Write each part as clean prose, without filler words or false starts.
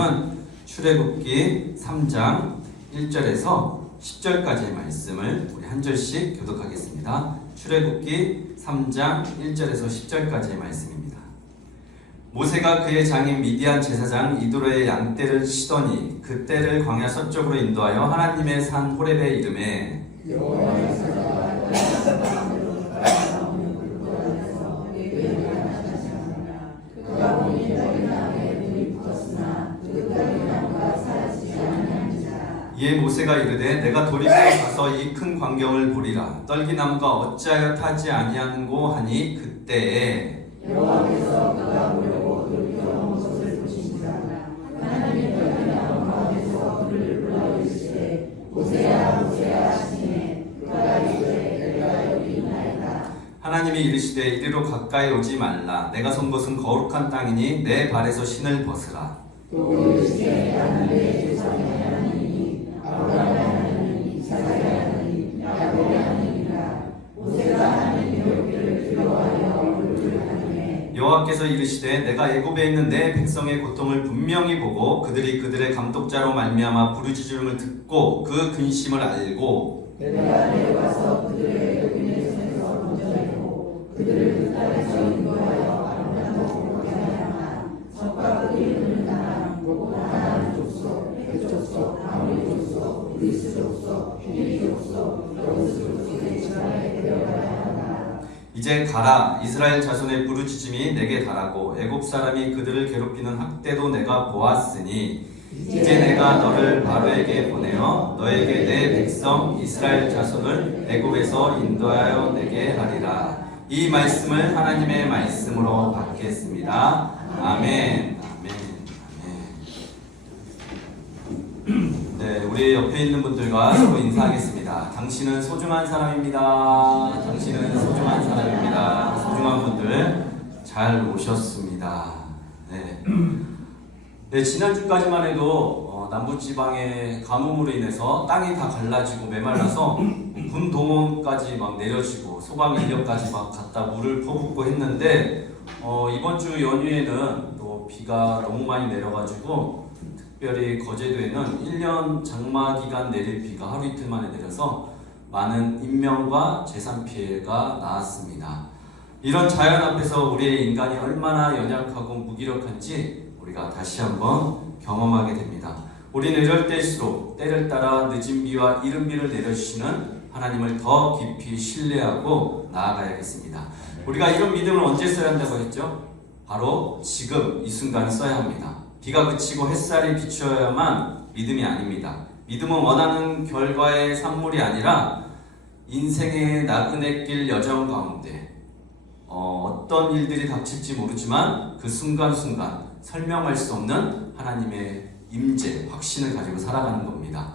말씀은 출애굽기 3장 1절에서 10절까지의 말씀을 우리 한 절씩 교독하겠습니다. 출애굽기 3장 1절에서 10절까지의 말씀입니다. 모세가 그의 장인 미디안 제사장 이도로의 양떼를 치더니 그 떼를 광야 서쪽으로 인도하여 하나님의 산 호렙에 이르매 여호와의 사자가 그가 보니 너희 나무에 눈이 붙었으나 그 너희 나무가 사라지지 아니하니라. 이에 모세가 이르되 내가 도리서 가서 이 큰 광경을 보리라. 떨기나무가 어찌하여 타지 아니하는고 하니 그때에 여호와께서 그가 보려고 돌이켜 것을 보시니라. 하나님이 떨기나무 가운데서 그를 불러 이르시되 모세야 모세야 하시니 그가 이르되 내가 여기 있나이다. 하나님이 이르시되 이리로 가까이 오지 말라. 내가 선 곳은 거룩한 땅이니 내 발에서 신을 벗으라. 또 이르시되 나는 내 조상의 하나님이니 아브라함의 하나님 이삭의 하나님 야곱의 하나님이라. 모세가 하나님의 여기를 두려워하여 얼굴을 가리매 여호와께서 이르시되 내가 애굽에 있는 내 백성의 고통을 분명히 보고 그들이 그들의 감독자로 말미암아 부르짖음을 듣고 그 근심을 알고 내가 내려가서 그들의 여인의 손에서 건져내고 그들을 그 땅에서 인도하여 아름다운 복으로 하야만 적과 그의 이름을 따라 하나님 족속, 헷 족속, 아모리 족속, 브리스 족속, 히브리 족속, 여호수 족속의 지파에 데려가야 하라. 이제 가라. 이스라엘 자손의 부르짖음이 내게 달하고 애굽 사람이 그들을 괴롭히는 학대도 내가 보았으니 이제 내가 너를 바로에게 보내어 너에게 내 백성 이스라엘 자손을 애굽에서 인도하여 내게 하리라. 이 말씀을 하나님의 말씀으로 받겠습니다. 아멘. 네, 우리 옆에 있는 분들과 서로 인사하겠습니다. 당신은 소중한 사람입니다. 당신은 소중한 사람입니다. 소중한 분들 잘 오셨습니다. 네, 지난주까지만 해도 남부지방의 가뭄으로 인해서 땅이 다 갈라지고 메말라서 군 동원까지 막 내려지고 소방 인력까지 막 갖다 물을 퍼붓고 했는데 이번 주 연휴에는 또 비가 너무 많이 내려가지고 특별히 거제도에는 1년 장마 기간 내릴 비가 하루 이틀 만에 내려서 많은 인명과 재산 피해가 나왔습니다. 이런 자연 앞에서 우리의 인간이 얼마나 연약하고 무기력한지 우리가 다시 한번 경험하게 됩니다. 우리는 이럴 때일수록 때를 따라 늦은 비와 이른 비를 내려주시는 하나님을 더 깊이 신뢰하고 나아가야겠습니다. 우리가 이런 믿음을 언제 써야 한다고 했죠? 바로 지금 이 순간 써야 합니다. 비가 그치고 햇살이 비추어야만 믿음이 아닙니다. 믿음은 원하는 결과의 산물이 아니라 인생의 나그네길 여정 가운데 어떤 일들이 닥칠지 모르지만 그 순간순간 설명할 수 없는 하나님의 임재, 확신을 가지고 살아가는 겁니다.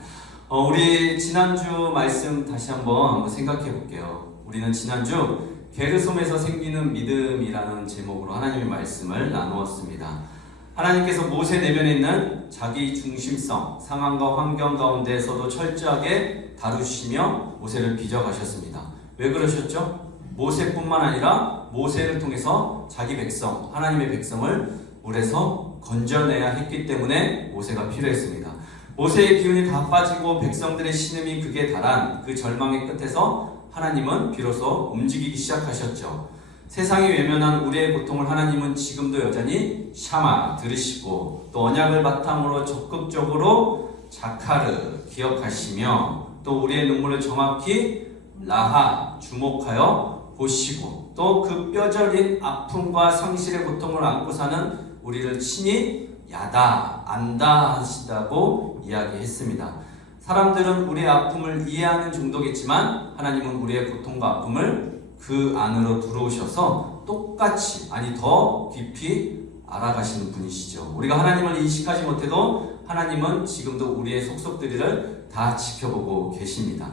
우리 지난주 말씀 다시 한번 생각해 볼게요. 우리는 지난주 게르솜에서 생기는 믿음이라는 제목으로 하나님의 말씀을 나누었습니다. 하나님께서 모세 내면에 있는 자기 중심성, 상황과 환경 가운데에서도 철저하게 다루시며 모세를 빚어가셨습니다. 왜 그러셨죠? 모세뿐만 아니라 모세를 통해서 자기 백성, 하나님의 백성을 물에서 건져내야 했기 때문에 모세가 필요했습니다. 모세의 기운이 다 빠지고 백성들의 신음이 극에 달한 그 절망의 끝에서 하나님은 비로소 움직이기 시작하셨죠. 세상이 외면한 우리의 고통을 하나님은 지금도 여전히 샤마 들으시고 또 언약을 바탕으로 적극적으로 자카르 기억하시며 또 우리의 눈물을 정확히 라하 주목하여 보시고 또 그 뼈저린 아픔과 상실의 고통을 안고 사는 우리를 친히 야다 안다 하시다고 이야기했습니다. 사람들은 우리의 아픔을 이해하는 정도겠지만 하나님은 우리의 고통과 아픔을 그 안으로 들어오셔서 똑같이 아니 더 깊이 알아가시는 분이시죠. 우리가 하나님을 인식하지 못해도 하나님은 지금도 우리의 속속들이를 다 지켜보고 계십니다.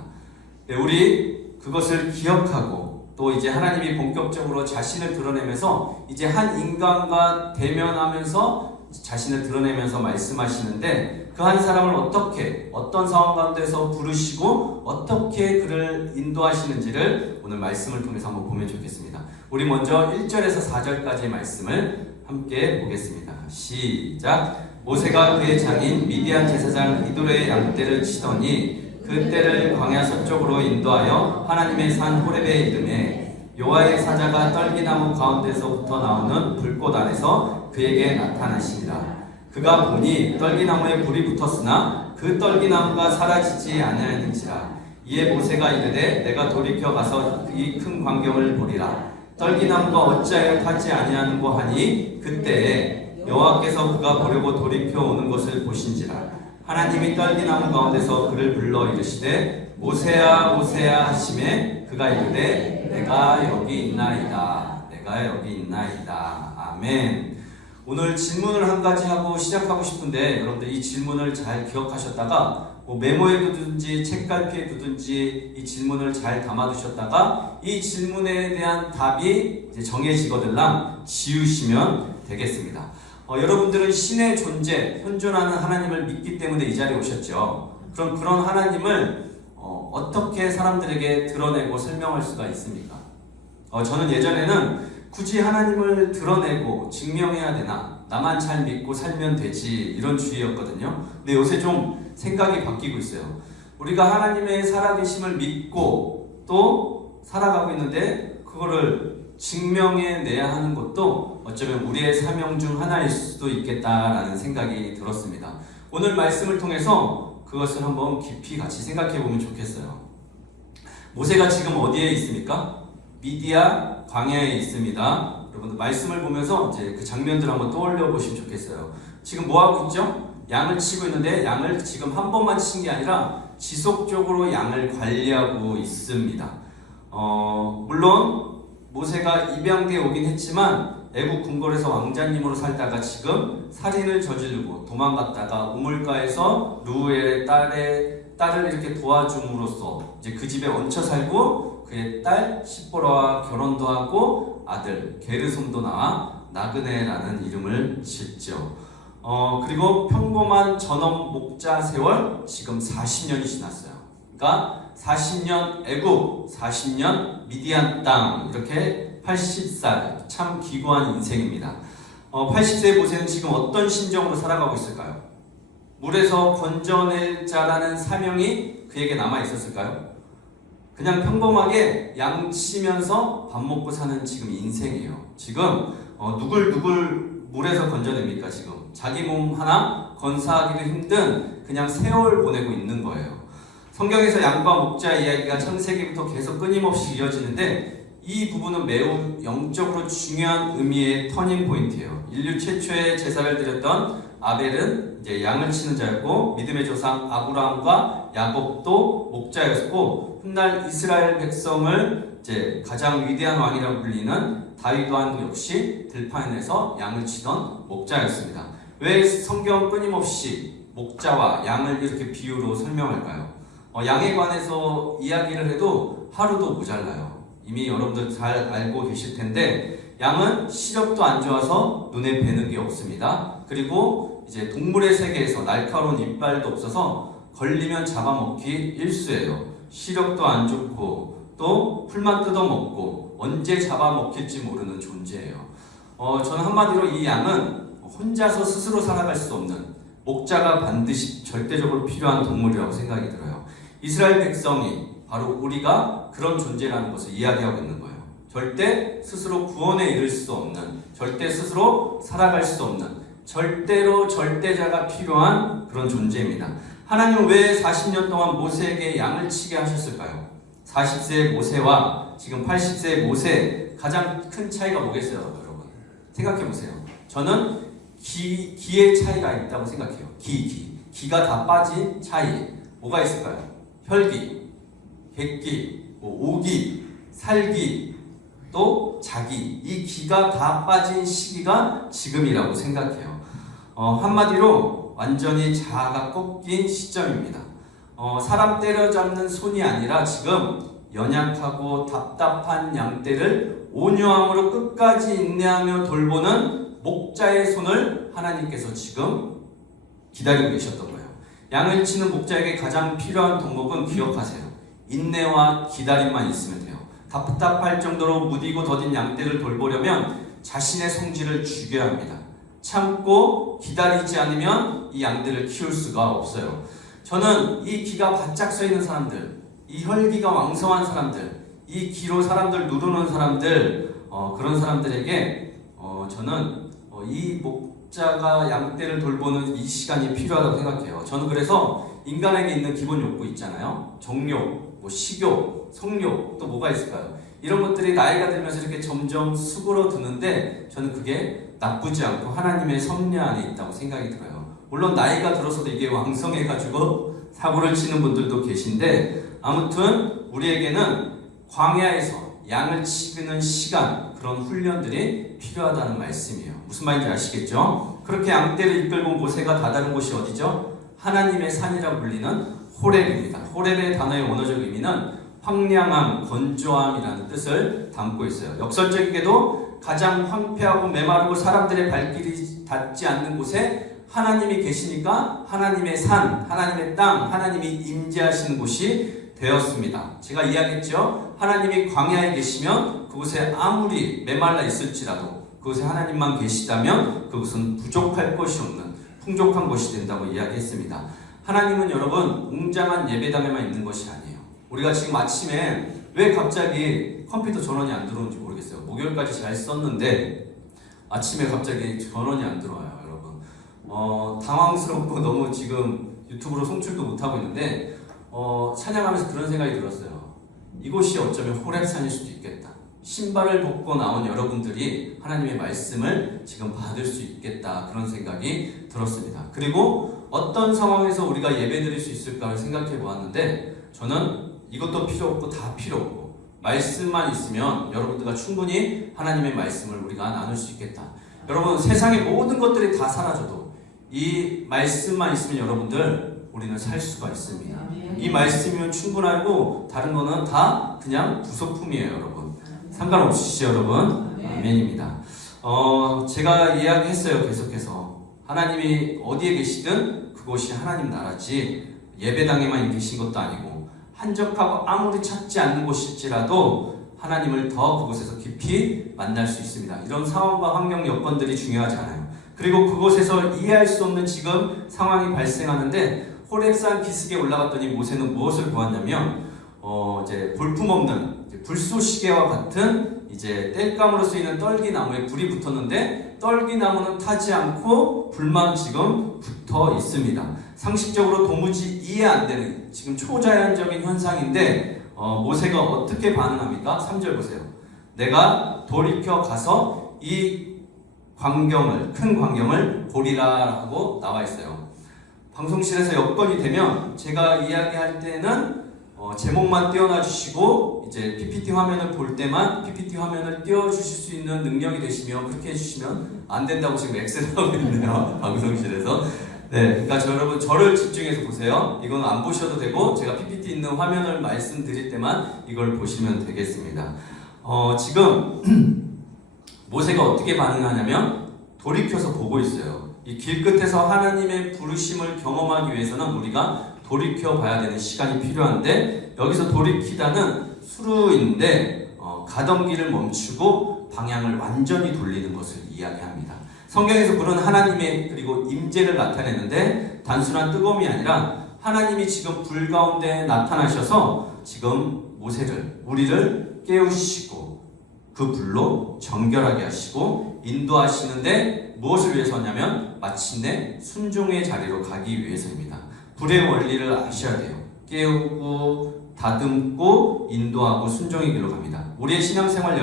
우리 그것을 기억하고 또 이제 하나님이 본격적으로 자신을 드러내면서 이제 한 인간과 대면하면서 자신을 드러내면서 말씀하시는데 그 한 사람을 어떻게 어떤 상황 가운데서 부르시고 어떻게 그를 인도하시는지를 오늘 말씀을 통해서 한번 보면 좋겠습니다. 우리 먼저 1절에서 4절까지의 말씀을 함께 보겠습니다. 시작. 모세가 그의 장인 미디안 제사장 이도르의 양떼를 치더니 그 떼를 광야 서쪽으로 인도하여 하나님의 산 호렙에 이르매 여호와의 사자가 떨기나무 가운데서부터 나오는 불꽃 안에서 그에게 나타나시니라. 그가 보니 떨기나무에 불이 붙었으나 그 떨기나무가 사라지지 아니하는지라. 이에 모세가 이르되 내가 돌이켜 가서 이 큰 광경을 보리라. 떨기나무가 어찌하여 타지 아니하는고 하니 그때에 여호와께서 그가 보려고 돌이켜 오는 것을 보신지라. 하나님이 떨기나무 가운데서 그를 불러 이르시되 모세야 모세야 하시매 그가 이르되 내가 여기 있나이다. 내가 여기 있나이다. 아멘. 오늘 질문을 한 가지 하고 시작하고 싶은데 여러분들 이 질문을 잘 기억하셨다가 메모에 두든지 책갈피에 두든지 이 질문을 잘 담아두셨다가 이 질문에 대한 답이 이제 정해지거들랑 지우시면 되겠습니다. 여러분들은 신의 존재, 현존하는 하나님을 믿기 때문에 이 자리에 오셨죠. 그럼 그런 하나님을 어떻게 사람들에게 드러내고 설명할 수가 있습니까? 저는 예전에는 굳이 하나님을 드러내고 증명해야 되나? 나만 잘 믿고 살면 되지 이런 주의였거든요. 근데 요새 좀 생각이 바뀌고 있어요. 우리가 하나님의 살아계심을 믿고 또 살아가고 있는데 그거를 증명해내야 하는 것도 어쩌면 우리의 사명 중 하나일 수도 있겠다라는 생각이 들었습니다. 오늘 말씀을 통해서 그것을 한번 깊이 같이 생각해보면 좋겠어요. 모세가 지금 어디에 있습니까? 미디안 광야에 있습니다. 여러분들 말씀을 보면서 이제 그 장면들 한번 떠올려 보시면 좋겠어요. 지금 뭐 하고 있죠? 양을 치고 있는데 양을 지금 한 번만 친 게 아니라 지속적으로 양을 관리하고 있습니다. 물론 모세가 입양돼 오긴 했지만 애국 궁궐에서 왕자님으로 살다가 지금 살인을 저지르고 도망갔다가 우물가에서 루우엘의 딸을 이렇게 도와줌으로써 이제 그 집에 얹혀 살고 그의 딸 시보라와 결혼도 하고 아들 게르솜도 낳아 나그네라는 이름을 짓죠. 그리고 평범한 전업 목자 세월 지금 40년이 지났어요. 그러니까 40년 애국, 40년 미디안 땅, 이렇게 80살, 참 기구한 인생입니다. 80세의 모세는 지금 어떤 심정으로 살아가고 있을까요? 물에서 건져낼 자라는 사명이 그에게 남아 있었을까요? 그냥 평범하게 양치면서 밥 먹고 사는 지금 인생이에요. 지금 누굴 물에서 건져냅니까? 지금 자기 몸 하나 건사하기도 힘든 그냥 세월 보내고 있는 거예요. 성경에서 양과 목자 이야기가 창세기부터 계속 끊임없이 이어지는데 이 부분은 매우 영적으로 중요한 의미의 터닝 포인트예요. 인류 최초의 제사를 드렸던 아벨은 이제 양을 치는 자였고 믿음의 조상 아브라함과 야곱도 목자였고 훗날 이스라엘 백성을 이제 가장 위대한 왕이라고 불리는 다윗 왕 역시 들판에서 양을 치던 목자였습니다. 왜 성경 끊임없이 목자와 양을 이렇게 비유로 설명할까요? 양에 관해서 이야기를 해도 하루도 모자라요. 이미 여러분들 잘 알고 계실 텐데 양은 시력도 안 좋아서 눈에 뵈는 게 없습니다. 그리고 이제 동물의 세계에서 날카로운 이빨도 없어서 걸리면 잡아먹기 일쑤예요. 시력도 안 좋고 또 풀만 뜯어먹고 언제 잡아먹힐지 모르는 존재예요. 저는 한마디로 이 양은 혼자서 스스로 살아갈 수 없는 목자가 반드시 절대적으로 필요한 동물이라고 생각이 들어요. 이스라엘 백성이 바로 우리가 그런 존재라는 것을 이야기하고 있는 거예요. 절대 스스로 구원에 이를 수 없는, 절대 스스로 살아갈 수 없는, 절대로 절대자가 필요한 그런 존재입니다. 하나님은 왜 40년 동안 모세에게 양을 치게 하셨을까요? 40세의 모세와 지금 80세의 모세 가장 큰 차이가 뭐겠어요, 여러분? 생각해 보세요. 저는 기의 차이가 있다고 생각해요. 기가 다 빠진 차이. 뭐가 있을까요? 혈기, 객기, 오기, 살기, 또 자기. 이 기가 다 빠진 시기가 지금이라고 생각해요. 한마디로 완전히 자아가 꺾인 시점입니다. 사람 때려잡는 손이 아니라 지금 연약하고 답답한 양떼를 온유함으로 끝까지 인내하며 돌보는 목자의 손을 하나님께서 지금 기다리고 계셨던 거예요. 양을 치는 목자에게 가장 필요한 덕목은 기억하세요. 인내와 기다림만 있으면 돼요. 답답할 정도로 무디고 더딘 양떼를 돌보려면 자신의 성질을 죽여야 합니다. 참고 기다리지 않으면 이 양들을 키울 수가 없어요. 저는 이 기가 바짝 서 있는 사람들, 이 혈기가 왕성한 사람들, 이 기로 사람들 누르는 사람들, 그런 사람들에게 저는 이 목자가 양떼를 돌보는 이 시간이 필요하다고 생각해요. 저는 그래서 인간에게 있는 기본 욕구 있잖아요. 정욕, 식욕, 성욕, 또 뭐가 있을까요? 이런 것들이 나이가 들면서 이렇게 점점 수그러드는데 저는 그게 나쁘지 않고 하나님의 섭리 안에 있다고 생각이 들어요. 물론 나이가 들어서도 이게 왕성해가지고 사고를 치는 분들도 계신데, 아무튼 우리에게는 광야에서 양을 치는 시간, 그런 훈련들이 필요하다는 말씀이에요. 무슨 말인지 아시겠죠? 그렇게 양떼를 이끌고 모세가 다다른 곳이 어디죠? 하나님의 산이라고 불리는 호렙입니다. 호렙의 단어의 원어적 의미는 황량함, 건조함이라는 뜻을 담고 있어요. 역설적이게도 가장 황폐하고 메마르고 사람들의 발길이 닿지 않는 곳에 하나님이 계시니까 하나님의 산, 하나님의 땅, 하나님이 임재하시는 곳이 되었습니다. 제가 이야기했죠. 하나님이 광야에 계시면 그곳에 아무리 메말라 있을지라도 그곳에 하나님만 계시다면 그곳은 부족할 것이 없는 풍족한 곳이 된다고 이야기했습니다. 하나님은 여러분 웅장한 예배당에만 있는 것이 아니에요. 우리가 지금 아침에 왜 갑자기 컴퓨터 전원이 안 들어오는지 모르겠어요. 목요일까지 잘 썼는데 아침에 갑자기 전원이 안 들어와요, 여러분. 당황스럽고 너무 지금 유튜브로 송출도 못하고 있는데 찬양하면서 그런 생각이 들었어요. 이곳이 어쩌면 호렙산일 수도 있겠다. 신발을 벗고 나온 여러분들이 하나님의 말씀을 지금 받을 수 있겠다, 그런 생각이 들었습니다. 그리고 어떤 상황에서 우리가 예배드릴 수 있을까를 생각해 보았는데 저는 이것도 필요 없고 다 필요 없고 말씀만 있으면 여러분들과 충분히 하나님의 말씀을 우리가 나눌 수 있겠다. 여러분, 세상의 모든 것들이 다 사라져도 이 말씀만 있으면 여러분들 우리는 살 수가 있습니다. 이 말씀이면 충분하고 다른 거는 다 그냥 부속품이에요, 여러분. 상관없으시죠, 여러분? 아멘입니다. 제가 이야기했어요, 계속해서. 하나님이 어디에 계시든 그곳이 하나님 나라지 예배당에만 계신 것도 아니고 한적하고 아무리 찾지 않는 곳일지라도 하나님을 더 그곳에서 깊이 만날 수 있습니다. 이런 상황과 환경 여건들이 중요하지 않아요. 그리고 그곳에서 이해할 수 없는 지금 상황이 발생하는데 호렙산 기슭에 올라갔더니 모세는 무엇을 보았냐면 이제 볼품없는 불쏘시개와 같은 이제 땔감으로 쓰이는 떨기나무에 불이 붙었는데 떨기나무는 타지 않고 불만 지금 붙어 있습니다. 상식적으로 도무지 이해 안 되는 지금 초자연적인 현상인데 모세가 어떻게 반응합니까? 3절 보세요. 내가 돌이켜 가서 이 광경을, 큰 광경을 보리라 하고 나와 있어요. 방송실에서 여건이 되면 제가 이야기할 때는 제목만 띄워놔 주시고 이제 PPT 화면을 볼 때만 PPT 화면을 띄워주실 수 있는 능력이 되시면 그렇게 해주시면 안 된다고 지금 엑셀하고 있네요. 방송실에서. 네, 그러니까 여러분 저를 집중해서 보세요. 이건 안 보셔도 되고 제가 PPT 있는 화면을 말씀드릴 때만 이걸 보시면 되겠습니다. 지금 모세가 어떻게 반응하냐면 돌이켜서 보고 있어요. 이 길끝에서 하나님의 부르심을 경험하기 위해서는 우리가 돌이켜 봐야 되는 시간이 필요한데 여기서 돌이키다는 수루인데 가던 길을 멈추고 방향을 완전히 돌리는 것을 이야기합니다. 성경에서 부른 하나님의 그리고 임재를 나타내는데 단순한 뜨거움이 아니라 하나님이 지금 불 가운데 나타나셔서 지금 모세를 우리를 깨우시고 그 불로 정결하게 하시고 인도하시는데 무엇을 위해서냐면 마침내 순종의 자리로 가기 위해서입니다. 불의 원리를 아셔야 돼요. 깨우고 다듬고 인도하고 순종의 길로 갑니다. 우리의 신앙생활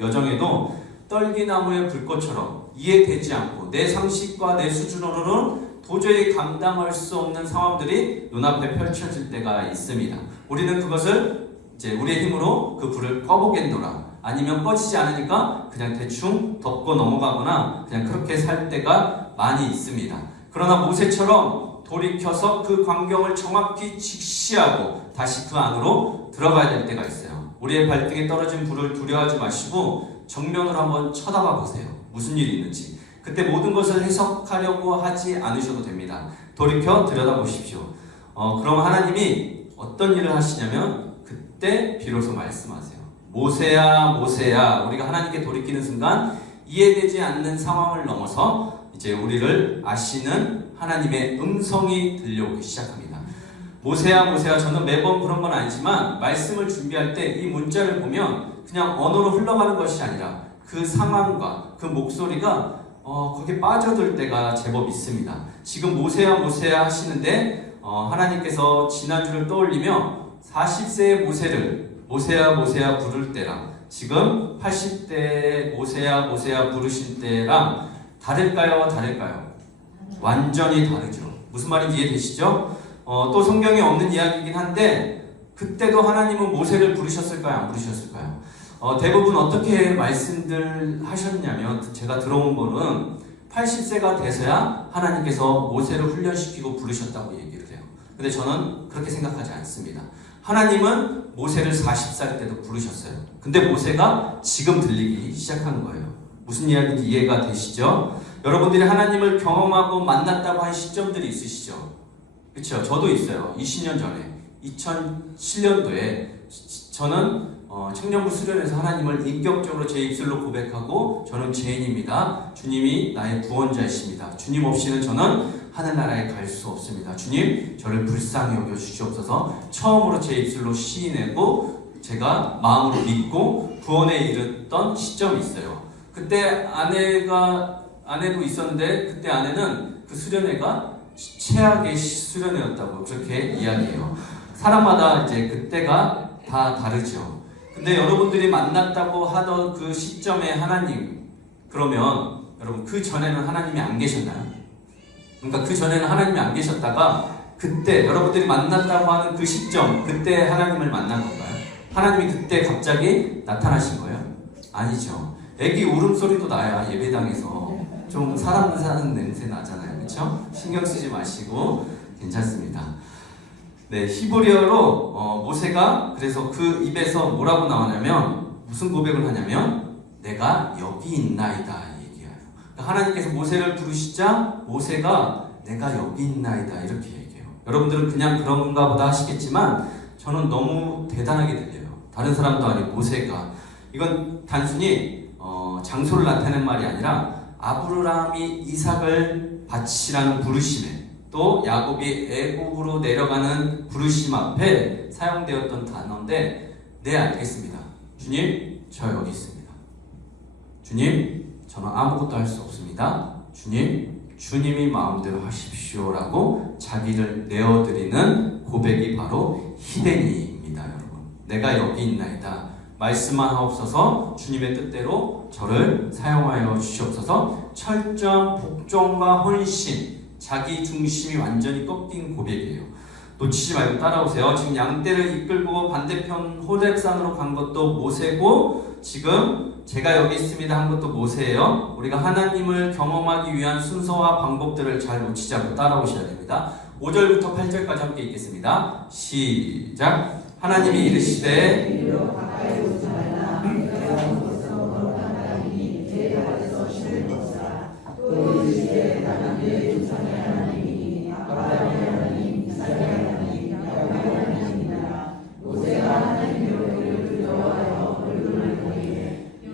여정에도 떨기나무의 불꽃처럼 이해되지 않고 내 상식과 내 수준으로는 도저히 감당할 수 없는 상황들이 눈앞에 펼쳐질 때가 있습니다. 우리는 그것을 이제 우리의 힘으로 그 불을 꺼보겠노라, 아니면 꺼지지 않으니까 그냥 대충 덮고 넘어가거나 그냥 그렇게 살 때가 많이 있습니다. 그러나 모세처럼 돌이켜서 그 광경을 정확히 직시하고 다시 그 안으로 들어가야 될 때가 있어요. 우리의 발등에 떨어진 불을 두려워하지 마시고 정면으로 한번 쳐다봐 보세요. 무슨 일이 있는지. 그때 모든 것을 해석하려고 하지 않으셔도 됩니다. 돌이켜 들여다보십시오. 그럼 하나님이 어떤 일을 하시냐면 그때 비로소 말씀하세요. 모세야 모세야. 우리가 하나님께 돌이키는 순간 이해되지 않는 상황을 넘어서 이제 우리를 아시는 하나님의 음성이 들려오기 시작합니다. 모세야 모세야, 저는 매번 그런 건 아니지만 말씀을 준비할 때 이 문자를 보면 그냥 언어로 흘러가는 것이 아니라 그 상황과 그 목소리가 거기에 빠져들 때가 제법 있습니다. 지금 모세야 모세야 하시는데 하나님께서 지난주를 떠올리며 40세의 모세를 모세야 모세야 부를 때랑 지금 80대의 모세야 모세야 부르실 때랑 다를까요? 다를까요? 완전히 다르죠. 무슨 말인지 이해되시죠? 또 성경에 없는 이야기이긴 한데 그때도 하나님은 모세를 부르셨을까요? 안 부르셨을까요? 대부분 어떻게 말씀들 하셨냐면 제가 들어온 거는 80세가 돼서야 하나님께서 모세를 훈련시키고 부르셨다고 얘기를 해요. 근데 저는 그렇게 생각하지 않습니다. 하나님은 모세를 40살 때도 부르셨어요. 근데 모세가 지금 들리기 시작하는 거예요. 무슨 이야기인지 이해가 되시죠? 여러분들이 하나님을 경험하고 만났다고 한 시점들이 있으시죠? 그렇죠? 저도 있어요. 20년 전에 2007년도에 저는 청년부 수련회에서 하나님을 인격적으로 제 입술로 고백하고 저는 죄인입니다. 주님이 나의 구원자이십니다. 주님 없이는 저는 하늘나라에 갈 수 없습니다. 주님 저를 불쌍히 여겨 주시옵소서 처음으로 제 입술로 시인하고 제가 마음으로 믿고 구원에 이르던 시점이 있어요. 그때 아내도 있었는데 그때 아내는 그 수련회가 최악의 수련회였다고 그렇게 이야기해요. 사람마다 이제 그때가 다 다르죠. 근데 여러분들이 만났다고 하던 그 시점에 하나님, 그러면 여러분 그 전에는 하나님이 안 계셨나요? 그러니까 그 전에는 하나님이 안 계셨다가 그때 여러분들이 만났다고 하는 그 시점, 그때 하나님을 만난 건가요? 하나님이 그때 갑자기 나타나신 거예요? 아니죠. 애기 울음소리도 나야 예배당에서 좀 사람 사는 냄새 나잖아요. 그렇죠? 신경 쓰지 마시고 괜찮습니다. 네, 히브리어로 모세가 그래서 그 입에서 뭐라고 나오냐면 무슨 고백을 하냐면 내가 여기 있나이다 얘기해요. 그러니까 하나님께서 모세를 부르시자 모세가 내가 여기 있나이다 이렇게 얘기해요. 여러분들은 그냥 그런가 보다 하시겠지만 저는 너무 대단하게 들려요. 다른 사람도 아니고 모세가 이건 단순히 장소를 나타내는 말이 아니라 아브라함이 이삭을 바치라는 부르심에 또 야곱이 애굽으로 내려가는 부르심 앞에 사용되었던 단어인데 네 알겠습니다. 주님 저 여기 있습니다. 주님 저는 아무것도 할 수 없습니다. 주님이 마음대로 하십시오라고 자기를 내어드리는 고백이 바로 히데니입니다. 여러분 내가 여기 있나이다. 말씀만 하옵소서 주님의 뜻대로 저를 사용하여 주시옵소서. 철저한 복종과 헌신 자기 중심이 완전히 꺾인 고백이에요. 놓치지 말고 따라오세요. 지금 양떼를 이끌고 반대편 호렙산으로 간 것도 모세고 지금 제가 여기 있습니다 한 것도 모세예요. 우리가 하나님을 경험하기 위한 순서와 방법들을 잘 놓치지 않고 따라오셔야 됩니다. 5절부터 8절까지 함께 읽겠습니다. 시작. 하나님이 이르시되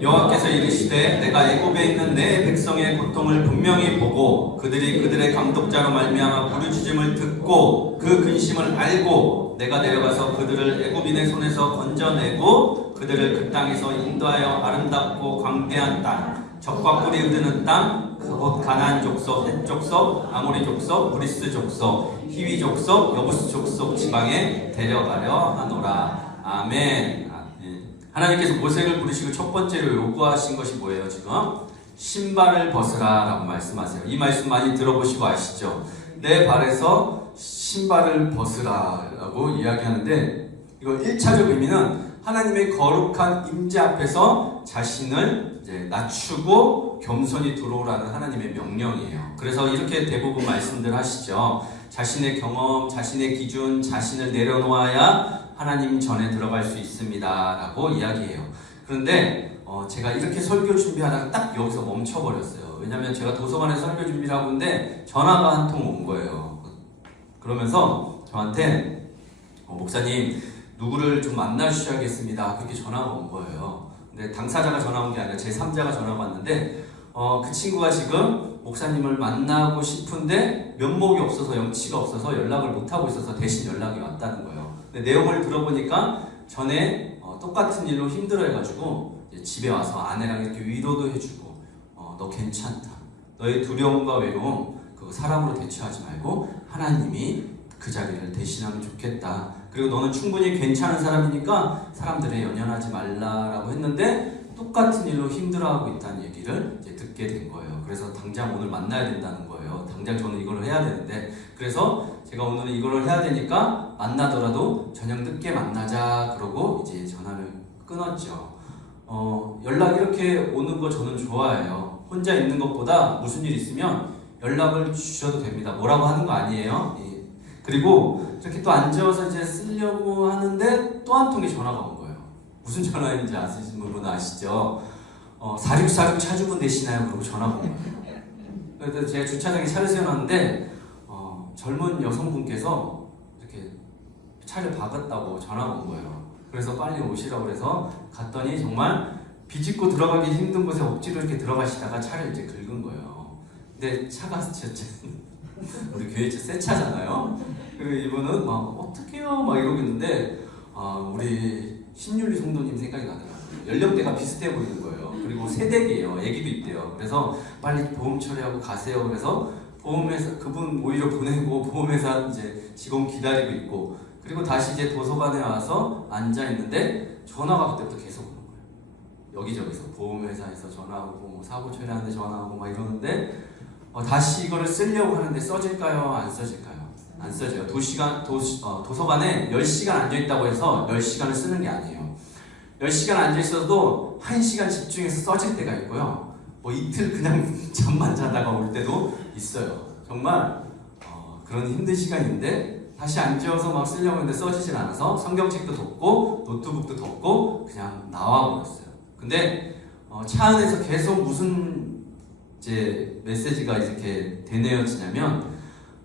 여호와께서 이르시되 내가 애굽에 있는 내 백성의 고통을 분명히 보고 그들이 그들의 감독자로 말미암아 부르짖음을 듣고 그 근심을 알고 내가 내려가서 그들을 애굽인의 손에서 건져내고 그들을 그 땅에서 인도하여 아름답고 광대한 땅 적과 꿀이 흐르는 땅 그곳 가나안 족속, 헷 족속, 아모리 족속, 브리스 족속, 히위 족속, 여부스 족속 지방에 데려가려 하노라. 아멘. 하나님께서 모세를 부르시고 첫 번째로 요구하신 것이 뭐예요? 지금 신발을 벗으라 라고 말씀하세요. 이 말씀 많이 들어보시고 아시죠? 내 발에서 신발을 벗으라 라고 이야기하는데 이거 1차적 의미는 하나님의 거룩한 임재 앞에서 자신을 이제 낮추고 겸손히 들어오라는 하나님의 명령이에요. 그래서 이렇게 대부분 말씀들 하시죠. 자신의 경험, 자신의 기준, 자신을 내려놓아야 하나님 전에 들어갈 수 있습니다 라고 이야기해요. 그런데 제가 이렇게 설교 준비하다가 딱 여기서 멈춰버렸어요. 왜냐면 제가 도서관에 설교 준비를 하고 있는데 전화가 한 통 온 거예요. 그러면서 저한테 목사님 누구를 좀 만나주셔야겠습니다 그렇게 전화가 온 거예요. 근데 당사자가 전화 온 게 아니라 제3자가 전화가 왔는데 그 친구가 지금 목사님을 만나고 싶은데 면목이 없어서 영치가 없어서 연락을 못하고 있어서 대신 연락이 왔다는 거예요. 근데 내용을 들어보니까 전에 똑같은 일로 힘들어해가지고 집에 와서 아내랑 이렇게 위로도 해주고 너 괜찮다. 너의 두려움과 외로움 그거 사람으로 대처하지 말고 하나님이 그 자리를 대신하면 좋겠다. 그리고 너는 충분히 괜찮은 사람이니까 사람들에 연연하지 말라라고 했는데 똑같은 일로 힘들어하고 있다는 얘기를 이제 듣게 된 거예요. 그래서 당장 오늘 만나야 된다는 거예요. 당장 저는 이걸 해야 되는데 그래서 제가 오늘은 이걸 해야 되니까 만나더라도 저녁 늦게 만나자 그러고 이제 전화를 끊었죠. 연락 이렇게 오는 거 저는 좋아해요. 혼자 있는 것보다 무슨 일 있으면 연락을 주셔도 됩니다. 뭐라고 하는 거 아니에요. 예. 그리고 이렇게 또 앉아서 이제 쓰려고 하는데 또 한 통의 전화가 온 거예요. 무슨 전화인지 아시는 분 아시죠? 4646 차주분 되시나요? 그러고 전화가 온 거예요. 그래서 제가 주차장에 차를 세워놨는데 젊은 여성분께서 이렇게 차를 박았다고 전화가 온 거예요. 그래서 빨리 오시라고 그래서 갔더니 정말 비집고 들어가기 힘든 곳에 억지로 이렇게 들어가시다가 차를 이제 긁은 거예요. 근데 차가 우리 교회 새 차잖아요. 그리고 이분은 막 어떡해요 막 이러고 있는데 우리 신윤리 성도님 생각이 나더라고요. 연령대가 비슷해 보이는 거예요. 그리고 세대기예요. 애기도 있대요. 그래서 빨리 보험 처리하고 가세요. 그래서 보험회사 그분 오히려 보내고 보험회사 이제 직원 기다리고 있고 그리고 다시 이제 도서관에 와서 앉아 있는데 전화가 그때부터 계속 오는 거예요. 여기저기서 보험회사에서 전화하고 뭐 사고 처리하는데 전화하고 막 이러는데 다시 이거를 쓰려고 하는데 써질까요? 안 써질까요? 안 써져요. 도서관에 10시간 앉아있다고 해서 10시간을 쓰는 게 아니에요. 10시간 앉아있어도 1시간 집중해서 써질 때가 있고요. 뭐 이틀 그냥 잠만 자다가 올 때도 있어요. 정말 그런 힘든 시간인데 다시 앉아서 막 쓰려고 했는데 써지질 않아서 성경책도 덮고 노트북도 덮고 그냥 나와버렸어요. 근데 차 안에서 계속 무슨 이제 메시지가 이렇게 되뇌어지냐면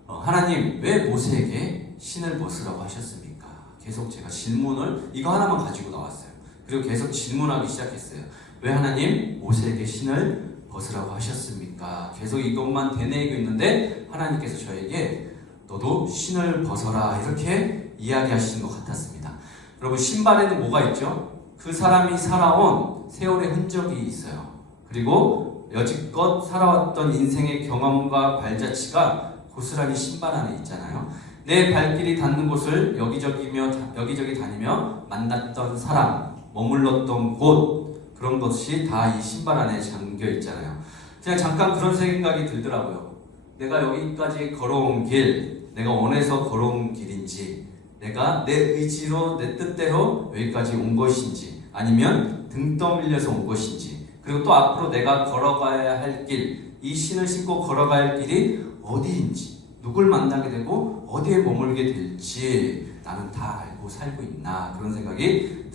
하나님 왜 모세에게 신을 벗으라고 하셨습니까? 계속 제가 질문을 이거 하나만 가지고 나왔어요. 그리고 계속 질문하기 시작했어요. 왜 하나님 모세에게 신을 벗으라고 하셨습니까? 계속 이것만 되뇌이고 있는데 하나님께서 저에게 너도 신을 벗어라 이렇게 이야기하시는 것 같았습니다. 여러분 신발에는 뭐가 있죠? 그 사람이 살아온 세월의 흔적이 있어요. 그리고 여지껏 살아왔던 인생의 경험과 발자취가 고스란히 신발 안에 있잖아요. 내 발길이 닿는 곳을 여기저기 다니며 만났던 사람, 머물렀던 곳 그런 것이 다 이 신발 안에 잠겨 있잖아요. 그냥 잠깐 그런 생각이 들더라고요. 내가 여기까지 걸어온 길, 내가 원해서 걸어온 길인지 내가 내 의지로 내 뜻대로 여기까지 온 것인지 아니면 등 떠밀려서 온 것인지 그리고 또 앞으로 내가 걸어가야 할 길, 이 신을 신고 걸어가야 할 길이 어디인지 누굴 만나게 되고 어디에 머물게 될지 나는 다 알고 살고 있나 그런 생각이